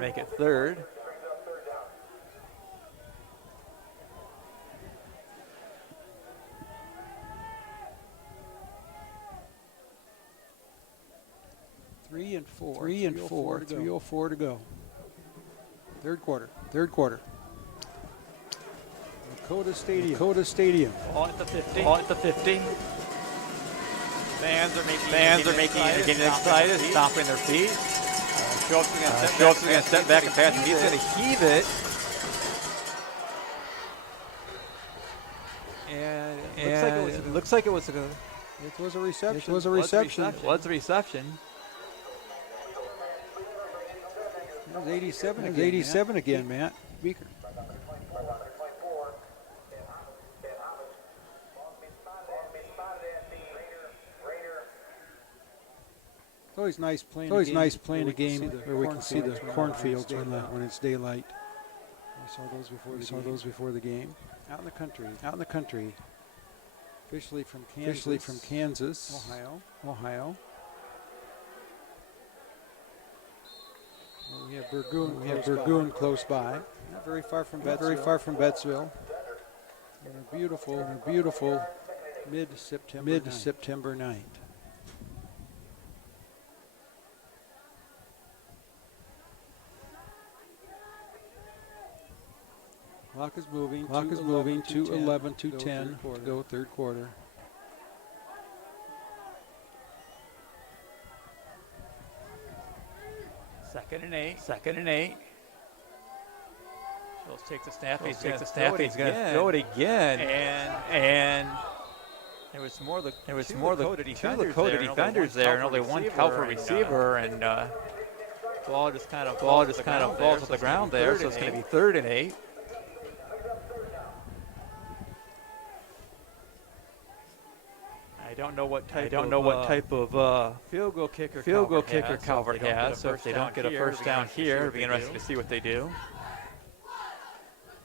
make it third. Three and four. 3:04 to go. Third quarter. Lakota Stadium. Ball at the 50. Fans are getting excited, stomping their feet. Schultz is going to step back and pass, and he's going to heave it. And it looks like it was a reception. Was a reception. It was 87 again, Matt. Beaker. It's always nice playing a game where we can see the cornfields when it's daylight. We saw those before the game. Out in the country. Officially from Kansas, Ohio. Well, we have Burgoon close by. Not very far from Bettsville. And a beautiful mid-September night. Clock is moving to 11 to 10 to go third quarter. Second and 8. Schultz takes the snap. He's going to throw it again. And there was more Lakota defenders there, and only one Calvert receiver, and ball just kind of falls to the ground there. So it's going to be third and 8. I don't know what type of field goal kicker Calvert has. So if they don't get a first down here, it'll be interesting to see what they do.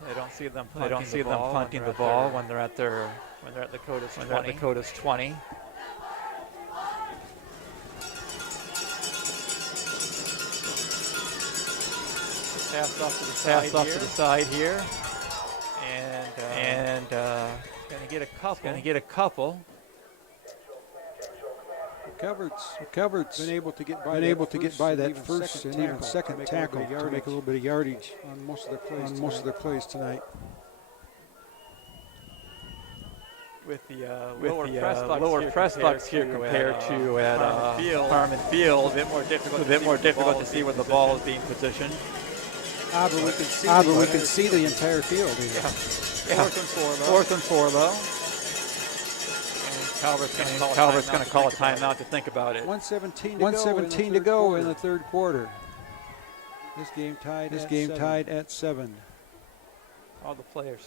I don't see them punting the ball when they're at Lakota's 20. Pass off to the side here, and gonna get a couple. Calvert's been able to get by that first and even second tackle to make a little bit of yardage on most of their plays tonight. With the lower press box here compared to at Harmon Field, a bit more difficult to see where the ball is being positioned. But we can see the entire field here. Yeah. Fourth and four though. Calvert's going to call a timeout to think about it. 1:17 to go in the third quarter. This game tied at 7. All the fans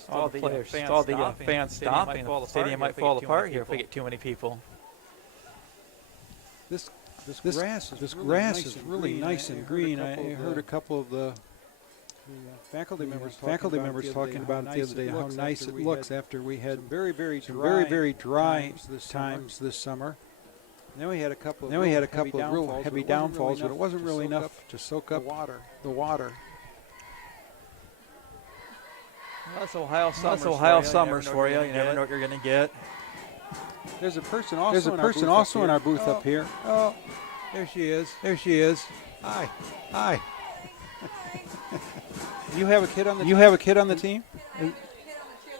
stomping. The stadium might fall apart here if we get too many people. This grass is really nice and green. I heard a couple of the faculty members talking about it the other day, how nice it looks after we had some very dry times this summer. Then we had a couple of real heavy downfalls, but it wasn't really enough to soak up the water. Well, that's Ohio Summers for you. You never know what you're going to get. There's a person also in our booth up here. Oh, there she is. Hi. You have a kid on the team?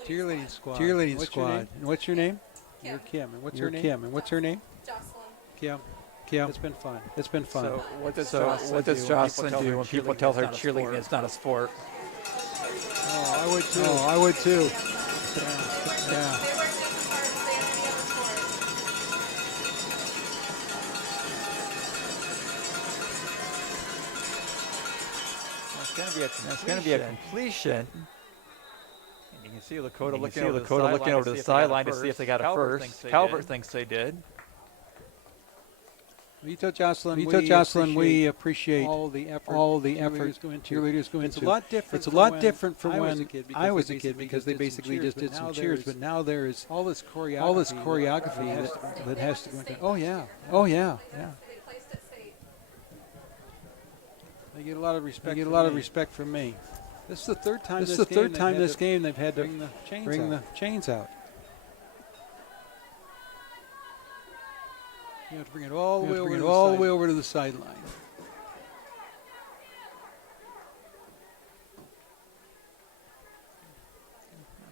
Cheerleading squad. And what's your name? Kim. You're Kim. And what's her name? Jocelyn. Kim. It's been fun. So what does Jocelyn do when people tell her cheerleading is not a sport? Oh, I would too. Yeah. It's going to be a completion. And you can see Lakota looking over to the sideline to see if they got a first. Calvert thinks they did. You tell Jocelyn we appreciate all the effort cheerleaders go into. It's a lot different from when I was a kid because they basically just did some cheers, but now there is all this choreography that has to go into. Oh yeah. They placed it safe. They get a lot of respect from me. This is the third time this game they've had to bring the chains out. You have to bring it all the way over to the sideline.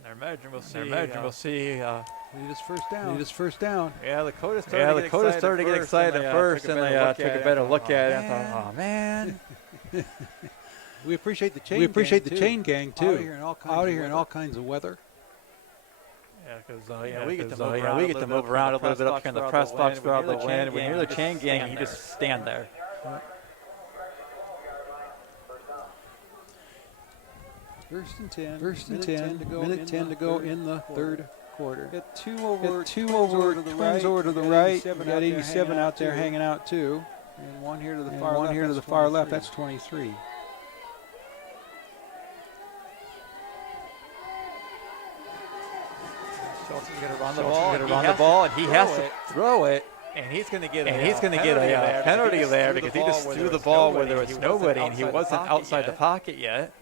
They're measuring. We'll see. Need his first down. Yeah, Lakota started to get excited at first, and they took a better look at it and thought, oh, man. We appreciate the chain gang, too. Out here in all kinds of weather. Yeah, because we get to move around a little bit up here in the press box throughout the wind. When you're the chain gang, you just stand there. First and 10. Minute 10 to go in the third quarter. Got two over to the right. We got 87 out there hanging out too, and one here to the far left. That's 23. Schultz is going to run the ball, and he has to throw it. And he's going to get a penalty there because he just threw the ball where there was nobody, and he wasn't outside the pocket yet.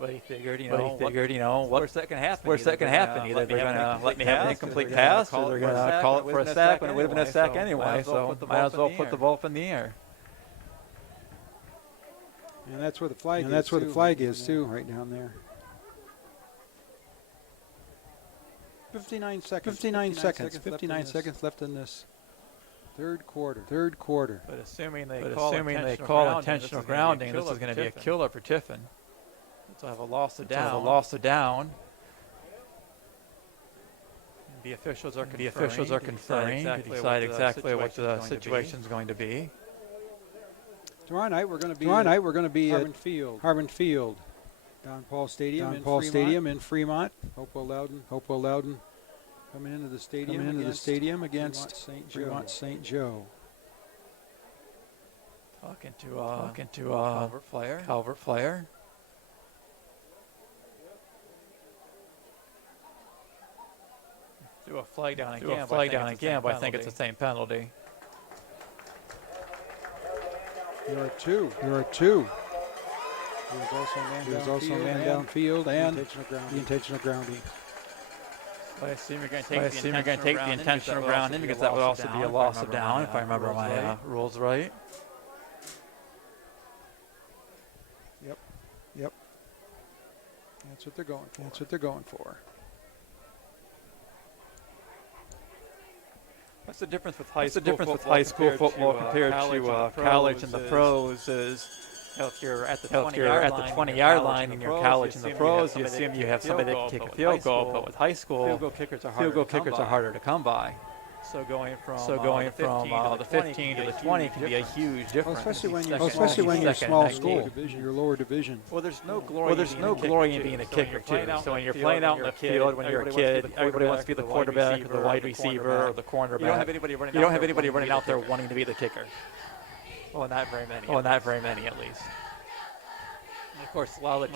But he figured, what's that going to happen? Either they're going to let me have an incomplete pass, or they're going to call it for a sack when it would have been a sack anyway. So might as well put the ball up in the air. And that's where the flag is too, right down there. 59 seconds left in this third quarter. But assuming they call intentional grounding, this is going to be a killer for Tiffin. So I have a loss of down. And the officials are conferring to decide exactly what the situation is going to be. Tomorrow night we're going to be at Harbin Field. Don Paul Stadium in Fremont. Hopewell Loudon coming into the stadium against Fremont St. Joe. Talking to Calvert Flyer. Do a flag down again, but I think it's the same penalty. There are two. There's also a man downfield and the intentional grounding. I assume you're going to take the intentional grounding because that would also be a loss of down, if I remember my rules right. Yep. That's what they're going for. What's the difference with high school football compared to college and the pros is, if you're at the 20-yard line in your college and the pros, you assume you have somebody that can kick a field goal, but with high school, field goal kickers are harder to come by. So going from the 15 to the 20 can be a huge difference. Especially when you're small school, your lower division. Well, there's no glory in being a kicker too. So when you're playing out in the field, when you're a kid, everybody wants to be the quarterback or the wide receiver or the cornerback. You don't have anybody running out there wanting to be the kicker. Well, not very many at least. And of course, a lot of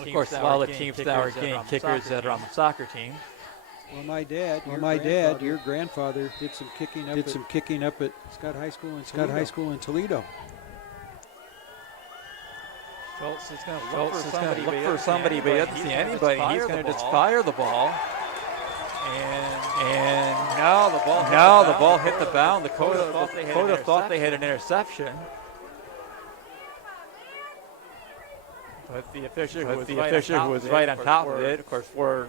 the teams now are getting kickers that are on the soccer team. Well, my dad, your grandfather, did some kicking up at Scott High School in Toledo. Phelps is going to look for somebody, but he doesn't see anybody. He's going to just fire the ball. And now the ball hit the bound. Lakota thought they had an interception. But the official who was right on top of it, of course, we're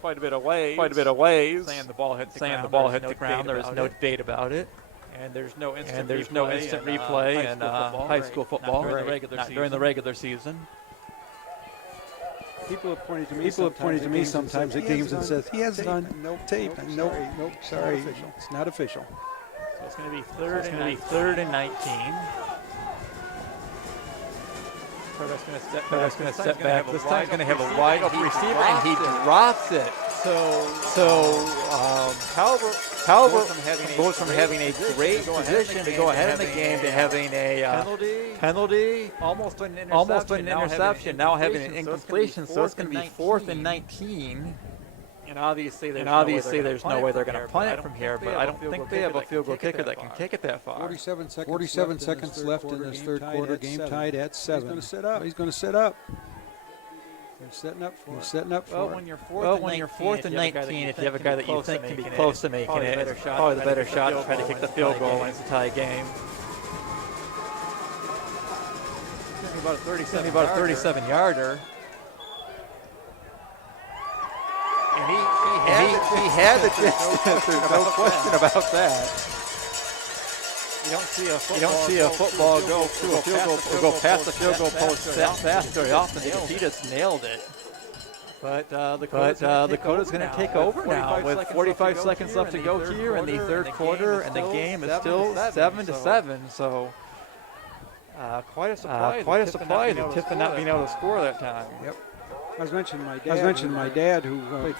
quite a bit of ways, saying the ball hit the ground. There is no debate about it. And there's no instant replay in high school football during the regular season. People have pointed to me sometimes at games and says he has it on tape. Nope, sorry, it's not official. So it's going to be third and 19. Calvert's going to step back. This time he's going to have a wide open receiver, and he drops it. So Calvert goes from having a great position to go ahead in the game to having a penalty, almost an interception, now having an incompletion. So it's going to be 4th and 19. And obviously there's no way they're going to punt it from here, but I don't think they have a field goal kicker that can kick it that far. 47 seconds left in this third quarter, game tied at 7. He's going to set up. They're setting up for it. When you're 4th and 19, if you have a guy that you think can be close to making it, it's probably the better shot to try to kick the field goal when it's a tie game. About a 37-yarder. And he had the distance. There's no question about that. You don't see a football go through a field goal or go past the field goal post fast very often. He just nailed it. But Lakota's going to take over now with 45 seconds left to go here in the third quarter, and the game is still 7-7. So quite a surprise that Tiffin not being able to score that time. Yep. I was mentioning my dad who played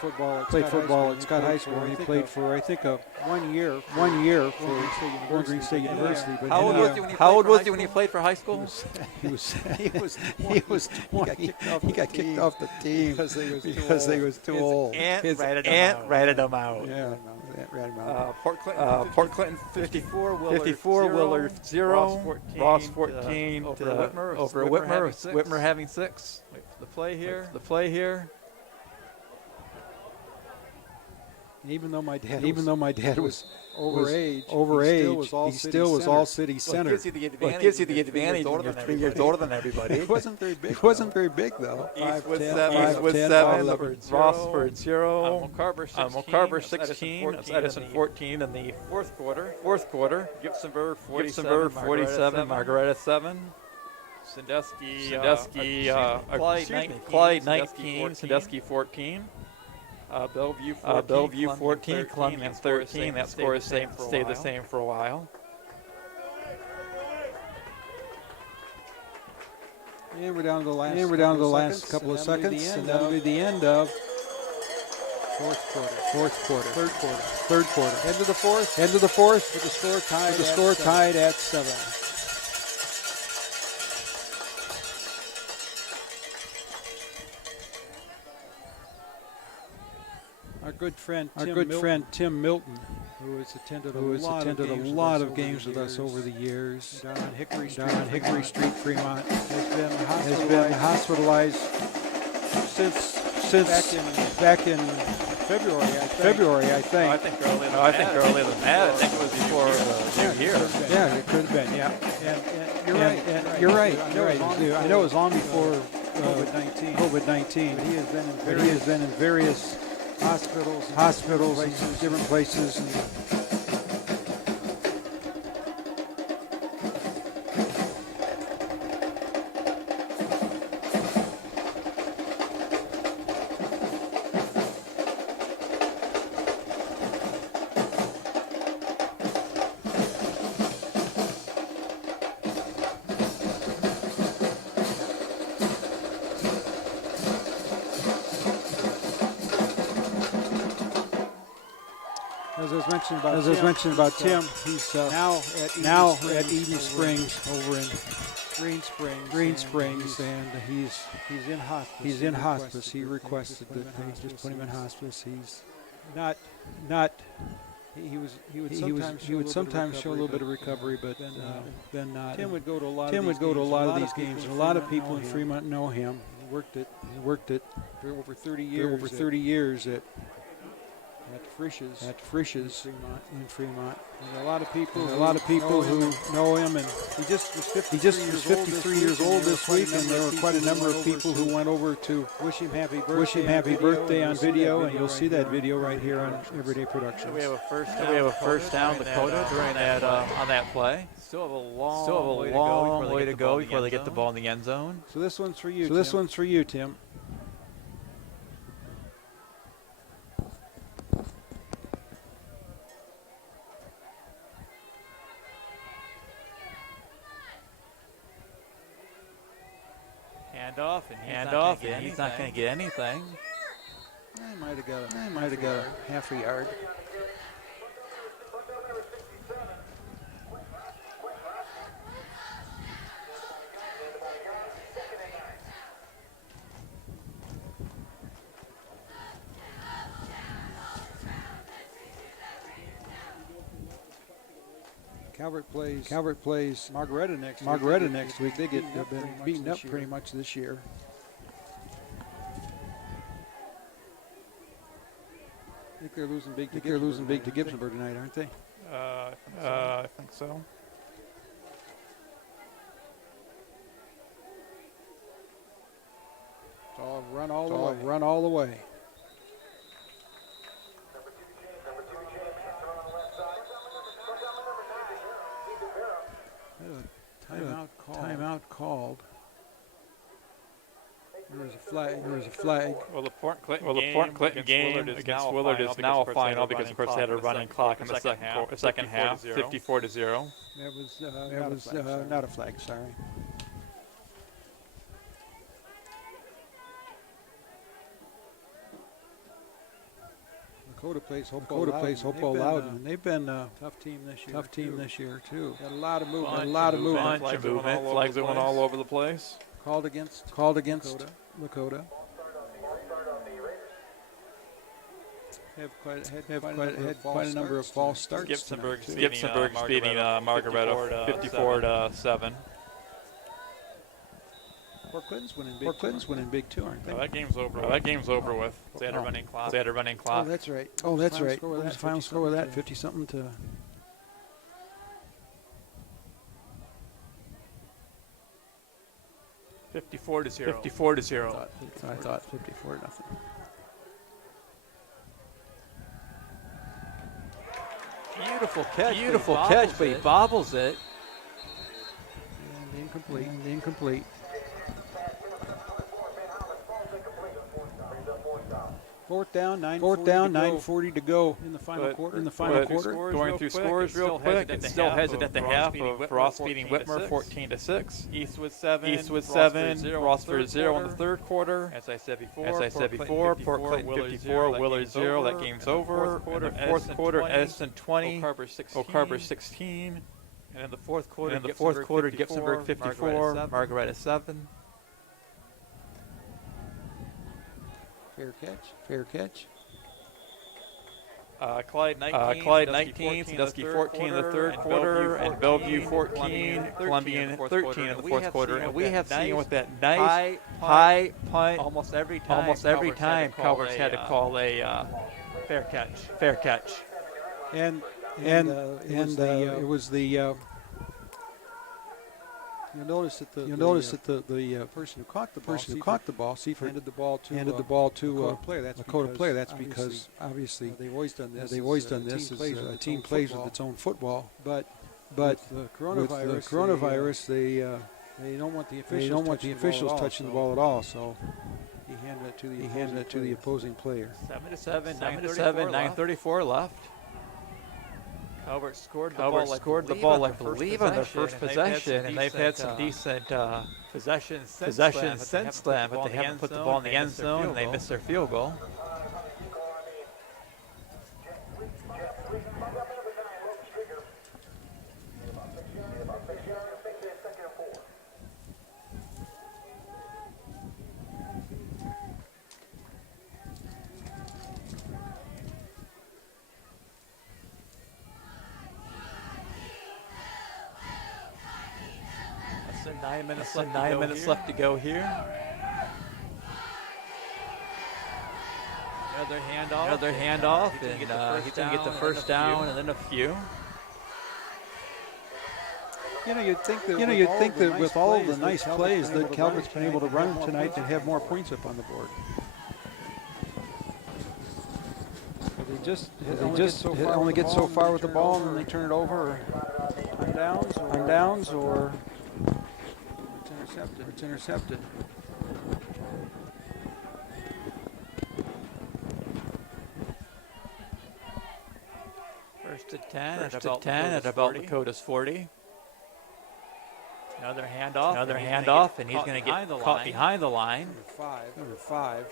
football at Scott High School. He played for, I think, 1 year for Green State University. But how old was he when he played for high school? He was 20. He got kicked off the team because they was too old. His aunt ratted him out. Yeah. Port Clinton 54, Willard 0, Ross 14 over Whitmer. Whitmer having 6. The play here. Even though my dad was overage, he still was all city center. It gives you the advantage when you're 3 years older than everybody. He wasn't very big though. East with 7, Rossford 0, McCarver 16, Edison 14 in the fourth quarter. Gibsonburg 47, Margaretta 7. Sandusky, Clyde 19, Sandusky 14. Bellevue 14, Columbia 13. That score has stayed the same for a while. And we're down to the last couple of seconds, and that'll be the end of third quarter. End of the fourth, with the score tied at 7. Our good friend Tim Milton, who has attended a lot of games with us over the years, down on Hickory Street, Fremont, has been hospitalized since back in February, I think. I think earlier than that. I think it was before the new year. Yeah, it could have been. Yeah, and you're right. I know it was long before COVID-19. But he has been in various hospitals, different places. As I was mentioning about Tim, he's now at Eden Springs over in Green Springs, and he's in hospice. He requested that they just put him in hospice. not. He would sometimes show a little bit of recovery, but then not. Tim would go to a lot of these games, and a lot of people in Fremont know him. He worked it for over 30 years at Frisch's in Fremont. And a lot of people who know him, and he just was 53 years old this week, and there were quite a number of people who went over to wish him happy birthday on video, and you'll see that video right here on Everyday Productions. We have a first down Lakota during that on that play. Still have a long way to go before they get the ball in the end zone. So this one's for you. Tim. Handoff, and he's not going to get anything. I might have got a half a yard. Calvert plays Margaretta next week. They've been beaten up pretty much this year. I think they're losing big to Gibsonburg tonight, aren't they? I think so. It's all run all the way. Timeout called. There was a flag. Well, the Fort Clinton game against Willard is now a final because, of course, they had a running clock in the second half, 54-0. That was not a flag. Sorry. Lakota plays Hopewell Loudon, and they've been a tough team this year too. Got a lot of movement. Flags that went all over the place. Called against Lakota. Have quite a number of false starts. Gibsonburg's beating Margaretta 54-7. Fort Clinton's winning big too, aren't they? That game's over with. They had a running clock. Oh, that's right. What was the final score of that? 50-something to. 54-0. I thought 54-0. Beautiful catch, but he bobbles it. And incomplete. Fourth down, 9:40 to go in the final quarter. Going through scores real quick. It's still hesitant at the half of Ross beating Whitmer 14-6. Eastwood 7, Rossford 0 in the third quarter. As I said before, Port Clinton 54, Willard 0. That game's over. In the fourth quarter, Edison 20, Oak Harbor 16. And in the fourth quarter, Gibsonburg 54, Margaretta 7. Fair catch. Clyde 19, Sandusky 14 in the third quarter, and Bellevue 14, Columbian 13 in the fourth quarter. And we have seen with that nice high punt almost every time Calvert's had to call a fair catch. And it was the. You'll notice that the person who caught the ball, Seifert, handed the ball to Lakota player. That's because obviously they've always done this. A team plays with its own football, but with the coronavirus, they don't want the officials touching the ball at all. So he handed it to the opposing player. 7-7, 9:34 left. Calvert scored the ball, I believe, on their first possession, and they've had some decent possessions since then, but they haven't put the ball in the end zone, and they missed their field goal. So 9 minutes left. 9 minutes left to go here. Another handoff, and he's going to get the first down and then a few. You'd think that with all the nice plays that Calvert's been able to run tonight, they'd have more points up on the board. They only get so far with the ball, and then they turn it over on downs or it's intercepted. First to 10 at about Lakota's 40. Another handoff, and he's going to get caught behind the line. Number five.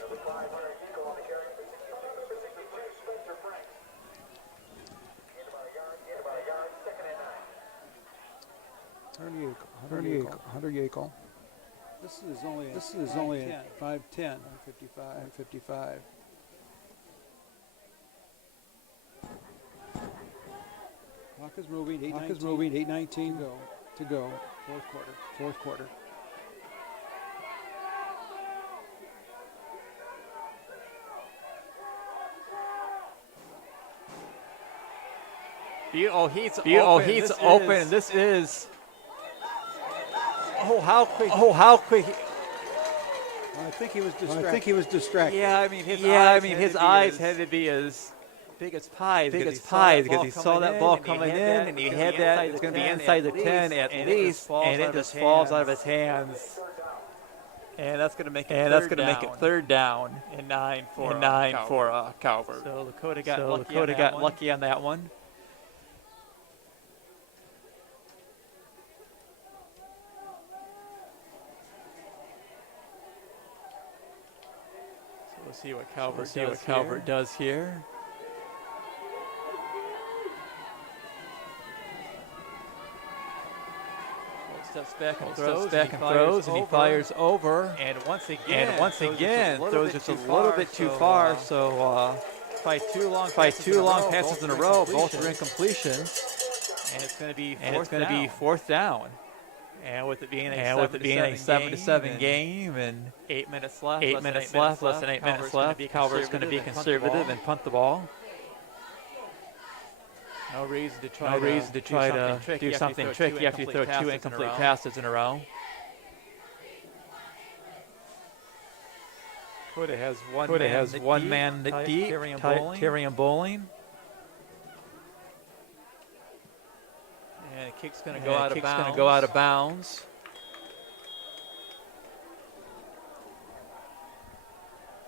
Hunter Yakel. This is only at 5:10. 55. Clock is moving. 8:19 to go. Fourth quarter. He's open. And this is. Oh, how quick! I think he was distracted. Yeah, I mean his eyes had to be as big as pies because he saw that ball coming in, and he had that. It's going to be inside the 10 at least, and it just falls out of his hands. And that's going to make it third down and 9 for Calvert. So Lakota got lucky on that one. So we'll see what Calvert does here. Steps back and throws, and he fires over. And once again, throws just a little bit too far. So probably two long passes in a row. Both are incompletions. And it's going to be fourth down. And with it being a 7-7 game, and 8 minutes left, less than 8 minutes left, Calvert's going to be conservative and punt the ball. No reason to try to do something tricky after you throw two incomplete passes in a row. Lakota has one man deep, Tyrion Bowling. And the kick's going to go out of bounds.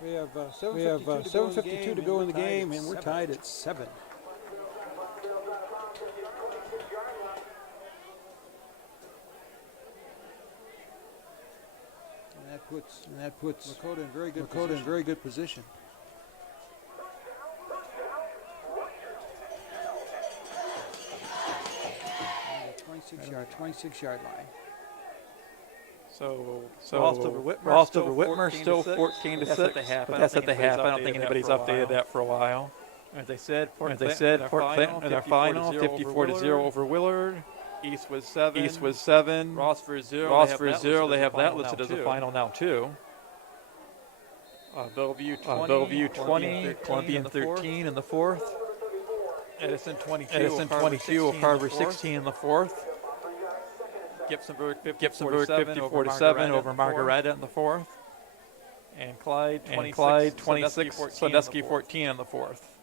We have 7:52 to go in the game, and we're tied at 7. And that puts Lakota in very good position. At 26-yard line. So Ross over Whitmer still 14 to 6. But that's at the half. I don't think anybody's updated that for a while. As they said, Port Clinton in their final, 54-0 over Willard. East was 7. Ross for 0. They have that listed as a final now too. Bellevue 20. Columbian 13 in the fourth. Edison 22. Carver 16 in the fourth. Gibsonburg 54-7 over Margaretta in the fourth. And Clyde 26. Sandusky 14 in the fourth.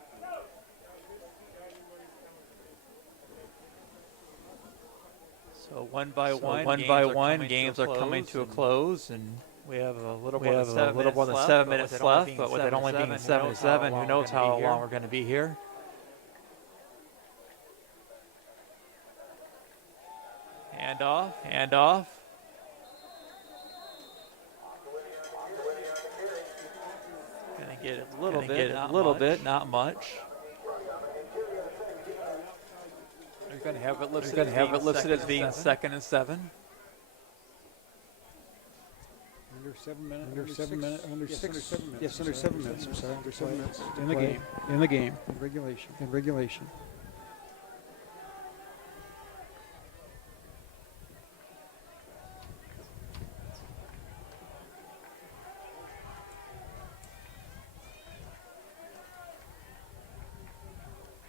So one by one, games are coming to a close, and we have a little more than 7 minutes left. But with it only being 7-7, who knows how long we're going to be here? Handoff. Going to get it a little bit, not much. They're going to have it listed as being 2nd and 7. Under 7 minutes. Under 7 minutes. I'm sorry. Under 7 minutes in the game. In regulation.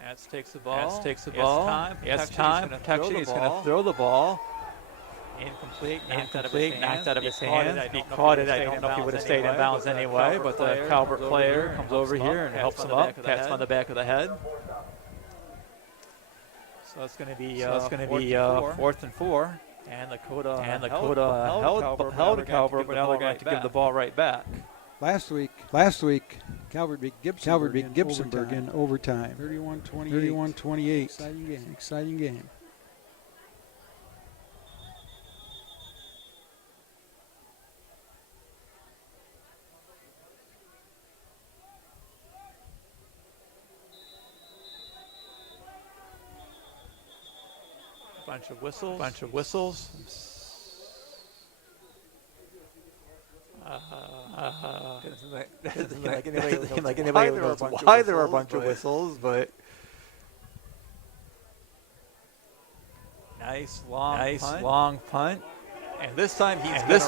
Nats takes the ball. It's time. Protection. He's going to throw the ball. Incomplete. Knocked out of his hand. He caught it. I don't know if he would have stayed in bounds anyway, but the Calvert player comes over here and helps him up. Pats him on the back of the head. So it's going to be 4th and 4. And Lakota held Calvert, but now they're going to have to give the ball right back. Last week, Calvert beat Gibsonburg in overtime. 31-28. Exciting game. Bunch of whistles. Doesn't like anybody knows why there are a bunch of whistles, but nice long punt. And this time he's going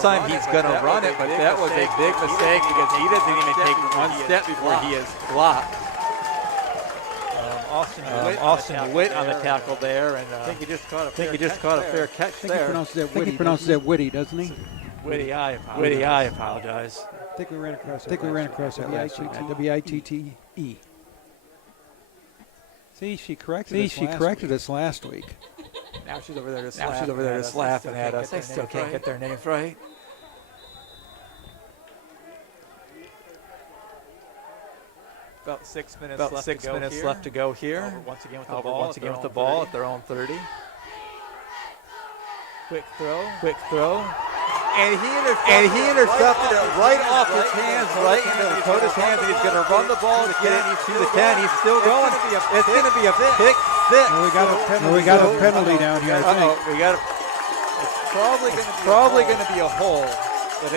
to run it, but that was a big mistake because he doesn't even take one step before he is blocked. Austin DeWitt on the tackle there, and I think he just caught a fair catch there. He pronounces that Witty, doesn't he? Witty, I apologize. I think we ran across that last week. W-I-T-T-E. See, she corrected us last week. Now she's over there just laughing at us. They still can't get their names right. About 6 minutes left to go here. Over once again with the ball at their own 30. Quick throw. And he intercepted it right off his hands, right into Lakota's hands, and he's going to run the ball to get it to the 10. He's still going. It's going to be a pick six. We got a penalty down here, I think. It's probably going to be a hold. But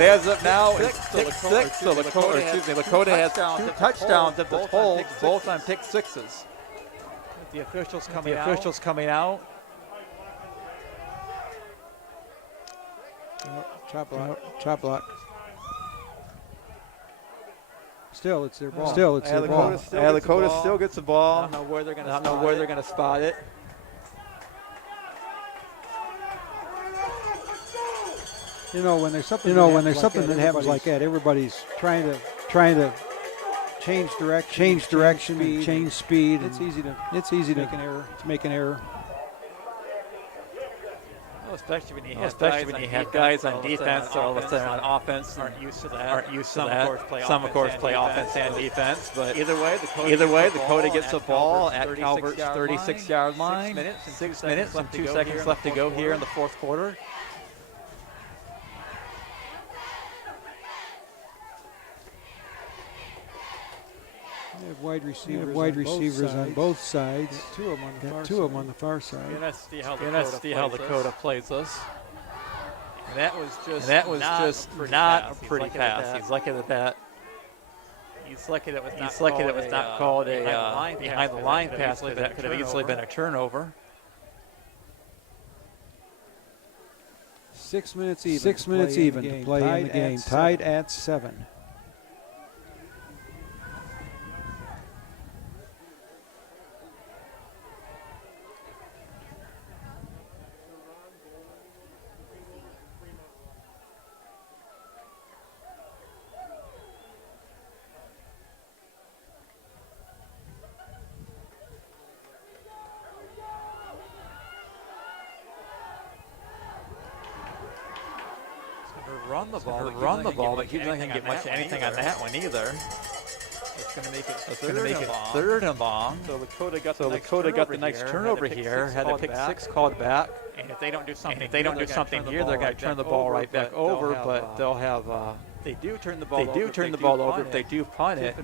as of now, it's pick six. So Lakota has 2 touchdowns at the hold, both on pick sixes. The officials coming out. Chop block. Still, it's their ball. Lakota still gets the ball. I don't know where they're going to spot it. You know, when there's something that happens like that, everybody's trying to change direction, and change speed. It's easy to make an error. Especially when you have guys on defense or on offense aren't used to that. Some of course play offense and defense, but either way, Lakota gets the ball at Calvert's 36-yard line. 6 minutes and 2 seconds left to go here in the fourth quarter. They have wide receivers on both sides. Two of them on the far side. Let's see how Lakota plays us. And that was just not a pretty pass. He's lucky that was not called a behind the line pass. That could have easily been a turnover. 6 minutes even to play in the game. Tied at 7. Run the ball, but he's not going to get much anything on that one either. It's going to make it third and long. So Lakota got the next turnover here. Had the pick six called back. And if they don't do something here, they're going to turn the ball right back over. But they'll have. They do turn the ball over if they do punt it.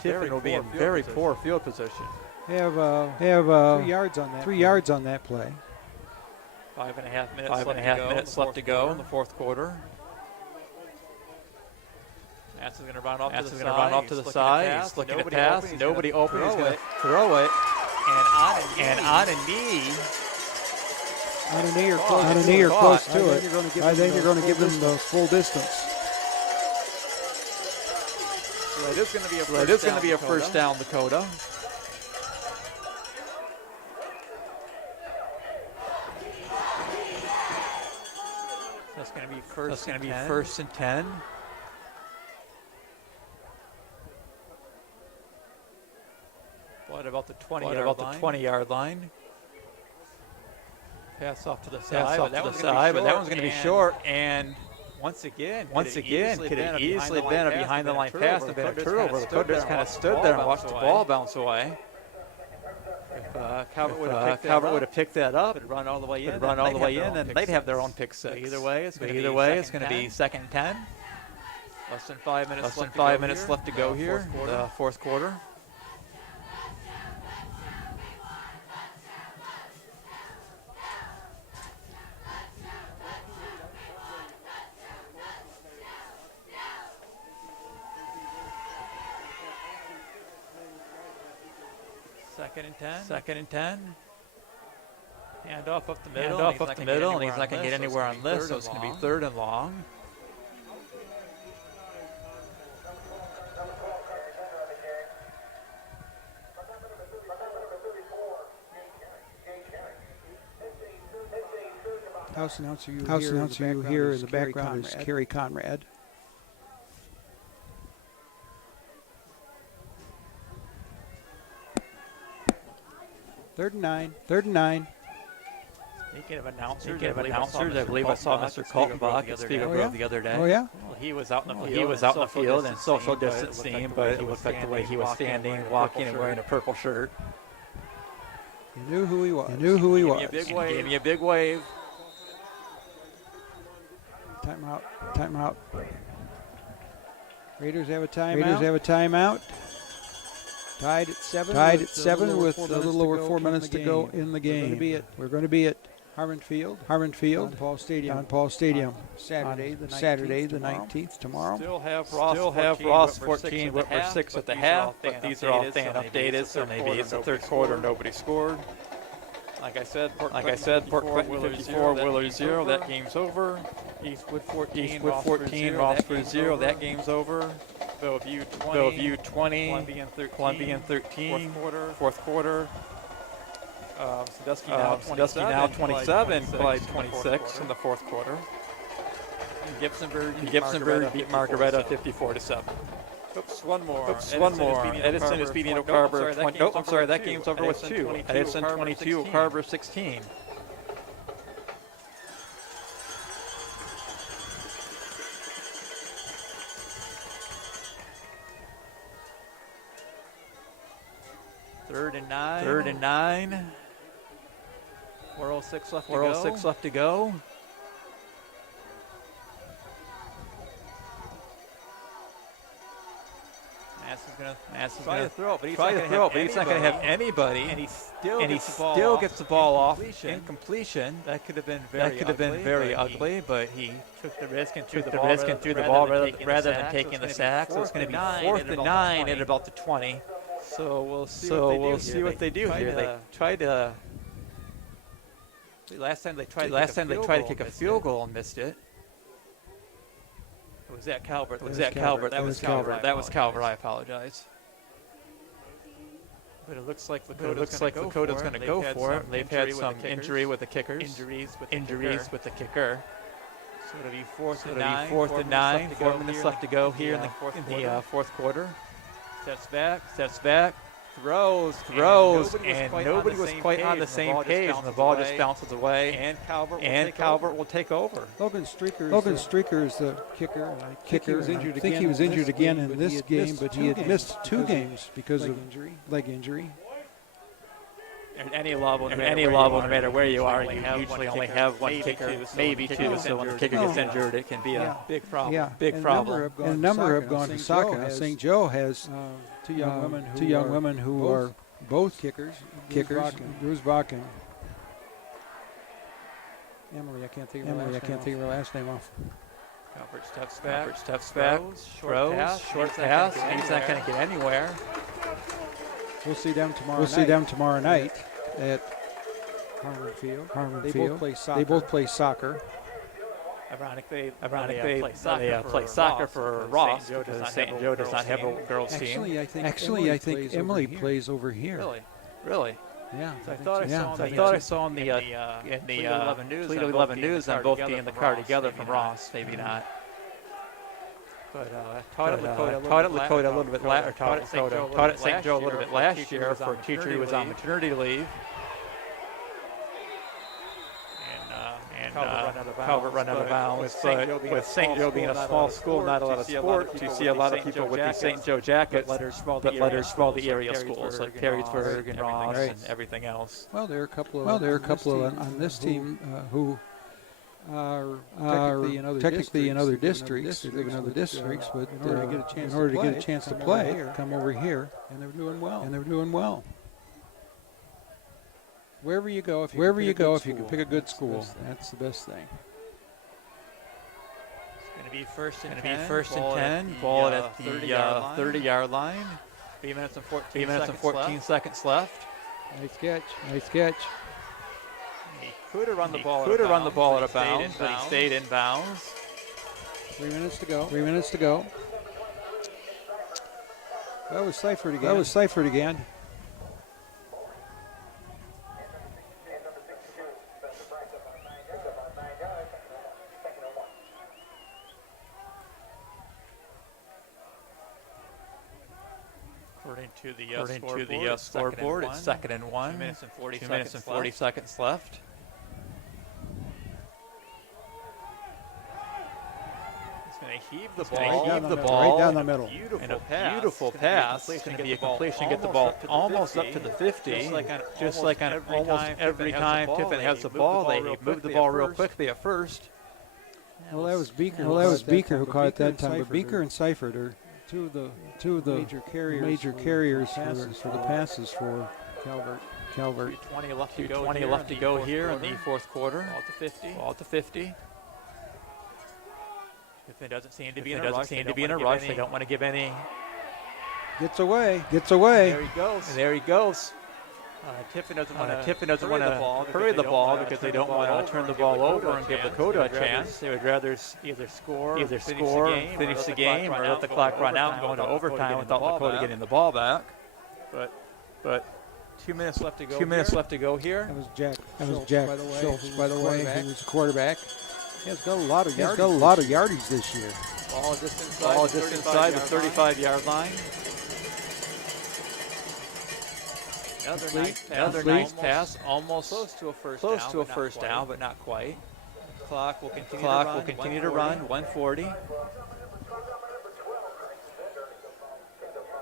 Tiffin will be in very poor field position. They have 3 yards on that. 3 yards on that play. 5.5 minutes left to go in the fourth quarter. Nats is going to run off to the side. He's looking to pass. Nobody open. He's going to throw it. And on a knee. On a knee or close to it. I think you're going to give them the full distance. So it is going to be a first down, Lakota. That's going to be first and 10. What about the 20-yard line? Pass off to the side, but that one's going to be short. And once again, could it easily been a behind the line pass and been a turnover? The Lakota just kind of stood there and watched the ball bounce away. If Calvert would have picked that up, it'd run all the way in, and they'd have their own pick six. Either way, it's going to be second and 10. Less than 5 minutes left to go here. The fourth quarter. Second and 10. Handoff up the middle, and he's not going to get anywhere on this, so it's going to be third and long. House announcer you hear in the background is Kerry Conrad. Third and nine. Speaking of announcers, I believe I saw Mr. Kaltenbach at Spiegel Grove the other day. Oh, yeah? Well, he was out in the field and social distancing, but it looked like the way he was standing, walking, and wearing a purple shirt. You knew who he was. Gave me a big wave. Timeout. Raiders have a timeout. Tied at 7 with a little over 4 minutes to go in the game. We're going to be at Harmon Field, on Paul Stadium. Saturday the 19th, tomorrow. Still have Ross 14, Whitmer 6 at the half, but these are all fan updated, so maybe it's the third quarter, nobody scored. Like I said, Port Clinton 54, Willard 0, that game's over. Eastwood 14, Rossford 0, that game's over. Bellevue 20, Columbian 13, fourth quarter. Sandusky now 27, by 26 in the fourth quarter. And Gibsonburg beat Margaretta 54-7. Oops, one more. Edison is beating Oak Harbor. That game's over with 2. Edison 22, Oak Harbor 16. Third and 9. 4:06 left to go. Mass is going to throw it, but he's not going to have anybody. And he still gets the ball off. Incompletion. That could have been very ugly, but he took the risk and threw the ball rather than taking the sack. So it's going to be 4th and 9 at about the 20. So we'll see what they do here. They tried to. Last time they tried to kick a field goal and missed it. Was that Calvert? That was Calvert. I apologize. But it looks like Lakota's going to go for it. They've had some injury with the kickers. Injuries with the kicker. So it'll be 4th and 9. 4 minutes left to go here in the fourth quarter. Steps back. Throws, and nobody was quite on the same page, and the ball just bounces away, and Calvert will take over. Logan Streaker is the kicker. I think he was injured again in this game, but he had missed 2 games because of leg injury. At any level, no matter where you are, you usually only have one kicker, maybe 2. So when the kicker gets injured, it can be a big problem. Yeah, big problem. And a number have gone to soccer. St. Joe has two young women who are both kickers. Bruce Vakin. Emily, I can't think of her last name off. Calvert steps back. Short pass. He's not going to get anywhere. We'll see them tomorrow night at Harmon Field. They both play soccer. Ironically, they play soccer for Ross because St. Joe does not have a girls' team. Actually, I think Emily plays over here. Really? Yeah. So I thought I saw in the Toledo 11 News on both getting in the car together from Ross. Maybe not. But taught at Lakota a little bit taught at St. Joe a little bit last year for a teacher who was on maternity leave. And Calvert run out of bounds. But with St. Joe being a small school, not a lot of sports, you see a lot of people with the St. Joe jackets that letters spell the area schools like Perrysburg and Ross and everything else. Well, there are a couple of on this team who are technically in other districts. They live in other districts, but in order to get a chance to play, come over here, and they're doing well. Wherever you go, if you can pick a good school, that's the best thing. It's going to be first and 10. Ball at the 30-yard line. 3 minutes and 14 seconds left. Nice catch. He could have run the ball out of bounds, but he stayed in bounds. 3 minutes to go. That was Seifert again. According to the scoreboard, it's 2nd and 1. 2 minutes and 40 seconds left. He's going to heave the ball right down the middle. Beautiful pass. It's going to be a completion. Get the ball almost up to the 50. Just like on almost every time Tiffin has the ball, they move the ball real quickly at first. Well, that was Beaker who caught it that time. But Beaker and Seifert are two of the major carriers for the passes for Calvert. 20 left to go here in the fourth quarter. Ball at the 50. Tiffin doesn't seem to be in a rush. They don't want to give any. Gets away. There he goes. Tiffin doesn't want to hurry the ball because they don't want to turn the ball over and give Lakota a chance. They would rather either score, finish the game, or let the clock run out and go into overtime without Lakota getting the ball back. But 2 minutes left to go here. That was Jack Schultz, by the way. He was the quarterback. He has got a lot of yardage this year. Ball just inside the 35-yard line. Another nice pass, almost close to a first down, but not quite. Clock will continue to run. 140.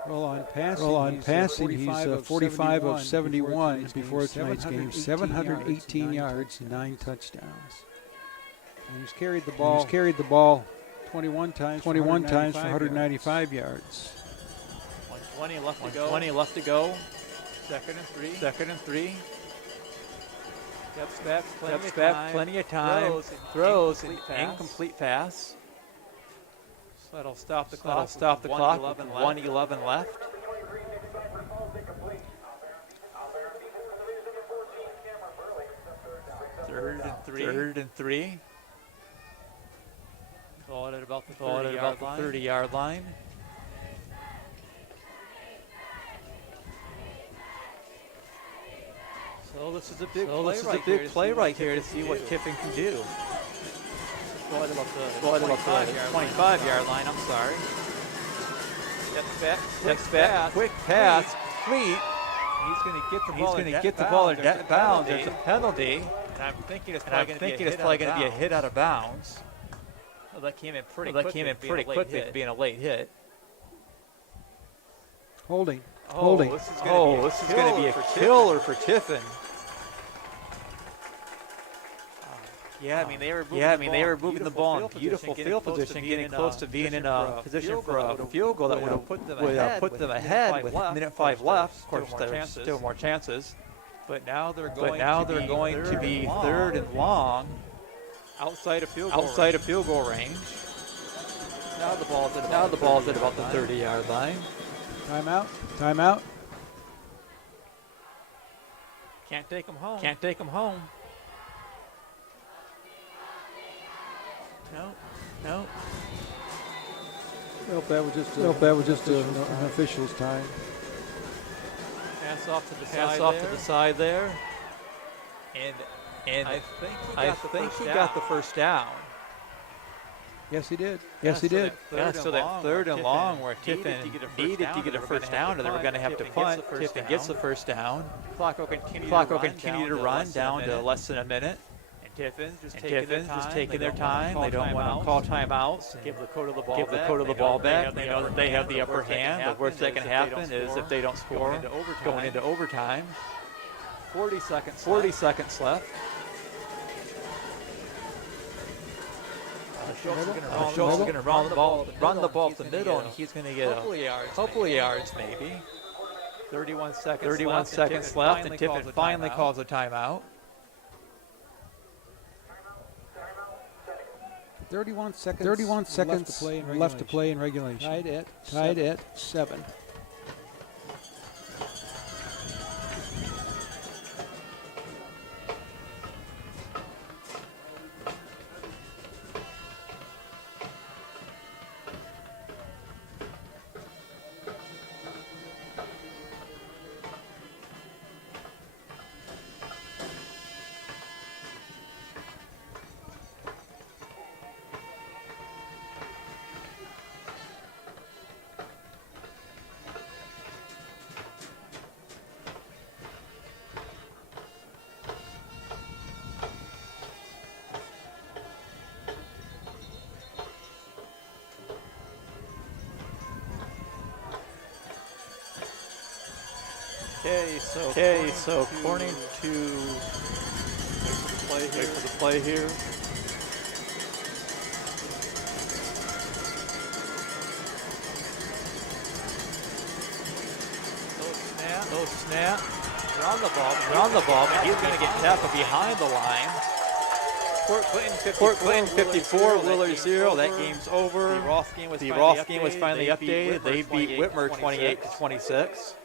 Well, on passing, he's 45 of 71 before tonight's game. 718 yards, 9 touchdowns. And he's carried the ball 21 times for 195 yards. 120 left to go. Second and 3. Steps back, plenty of time. Throws an incomplete pass. So that'll stop the clock. 1:11 left. Third and 3. Ball at about the 30-yard line. So this is a big play right here to see what Tiffin can do. Ball at about the 25-yard line. I'm sorry. Steps back. Quick pass. Complete. He's going to get the ball at bounds. There's a penalty. And I'm thinking it's probably going to be a hit out of bounds. Well, that came in pretty quickly to being a late hit. Holding. This is going to be a killer for Tiffin. Yeah, I mean they were moving the ball in beautiful field position, getting close to being in a position for a field goal that would have put them ahead with minute 5 left. Of course, there's still more chances. But now they're going to be third and long, outside of field goal range. Now the ball's at about the 30-yard line. Timeout. Can't take them home. No. Well, that was just an official's time. off to the side there. And I think he got the first down. Yes, he did. So that third and long where Tiffin needed to get a first down, and they were going to have to punt. Tiffin gets the first down. Clock will continue to run down to less than a minute. And Tiffin's just taking their time. They don't want to call timeouts. Give Lakota the ball back. They know that they have the upper hand. The worst that can happen is if they don't score going into overtime. 40 seconds left. Schultz is going to run the ball up the middle, and he's going to get a couple of yards maybe. 31 seconds left, and Tiffin finally calls a timeout. 31 seconds left to play in regulation. Tied at 7. Okay, so according to wait for the play here. No snap. They're on the ball, but he's going to get tackled behind the line. Fort Clinton 54, Willard 0. That game's over. The Roth game was finally updated. They beat Whitmer 28-26.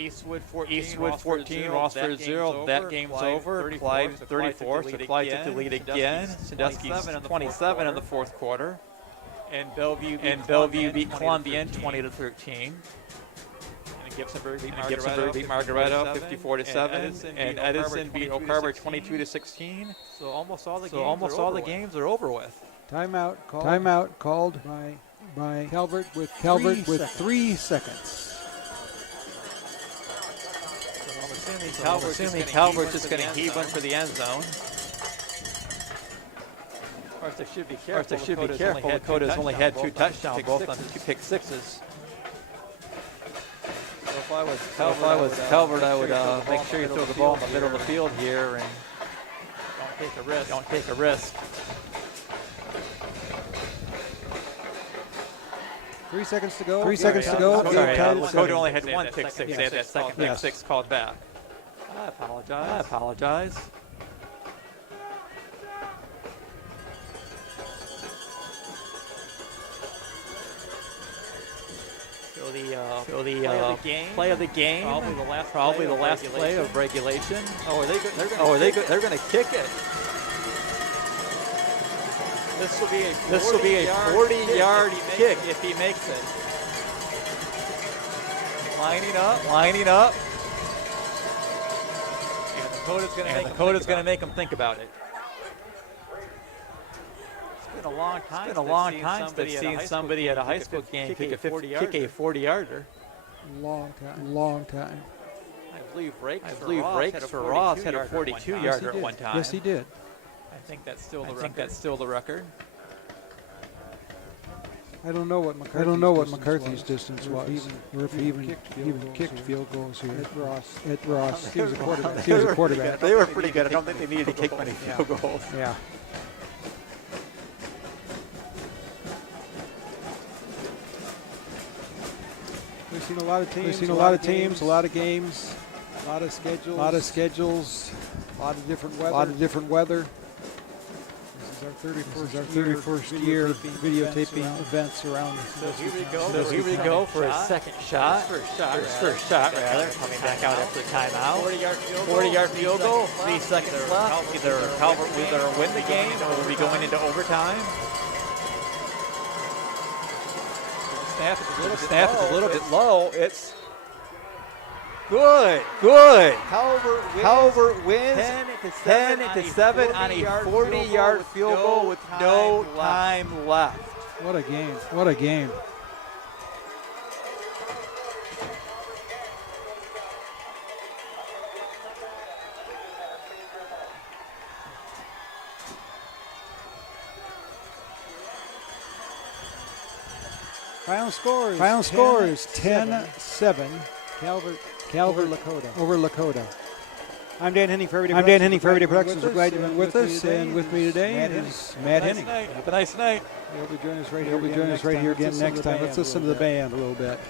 Eastwood 14, Rossford 0. That game's over. Clyde 34, so Clyde took the lead again. Sandusky's 27 in the fourth quarter. And Bellevue beat Columbian 20-13. And Gibsonburg beat Margaretta 54-7. And Edison beat Oak Harbor 22-16. So almost all the games are over with. Timeout called by Calvert with 3 seconds. I'm assuming Calvert's just going to heave one for the end zone. Of course, they should be careful. Lakota's only had 2 touchdowns, both on 2 pick sixes. So if I was Calvert, I would make sure you throw the ball in the middle of the field here and don't take a risk. 3 seconds to go. Lakota only had 1 pick six. They had that second pick six called back. I apologize. So the play of the game, probably the last play of regulation. They're going to kick it. This will be a 40-yard kick if he makes it. Lining up. And Dakota's going to make him think about it. It's been a long time since I've seen somebody at a high school game kick a 40-yarder. Long time. I believe Rakes for Ross had a 42-yarder at one time. Yes, he did. I think that's still the record. I don't know what McCarthy's distance was, or if he even kicked field goals here. At Ross. He was a quarterback. They were pretty good. I don't think they needed to kick many field goals. Yeah. We've seen a lot of teams, a lot of games, a lot of schedules, a lot of different weather. This is our 31st year videotaping events around. So here we go for his second shot. First shot, coming back out after the timeout. 40-yard field goal. 3 seconds left. Either Calvert will either win the game or we'll be going into overtime. Snap is a little bit low. It's Good. Calvert wins 10 to 7 on a 40-yard field goal with no time left. What a game. What a game. Final score is 10-7. Calvert over Lakota. I'm Dan Henning for Everyday Productions. We're glad you've been with us. And with me today is Matt Henning. Have a nice night. He'll be joining us right here again next time. Let's listen to the band a little bit.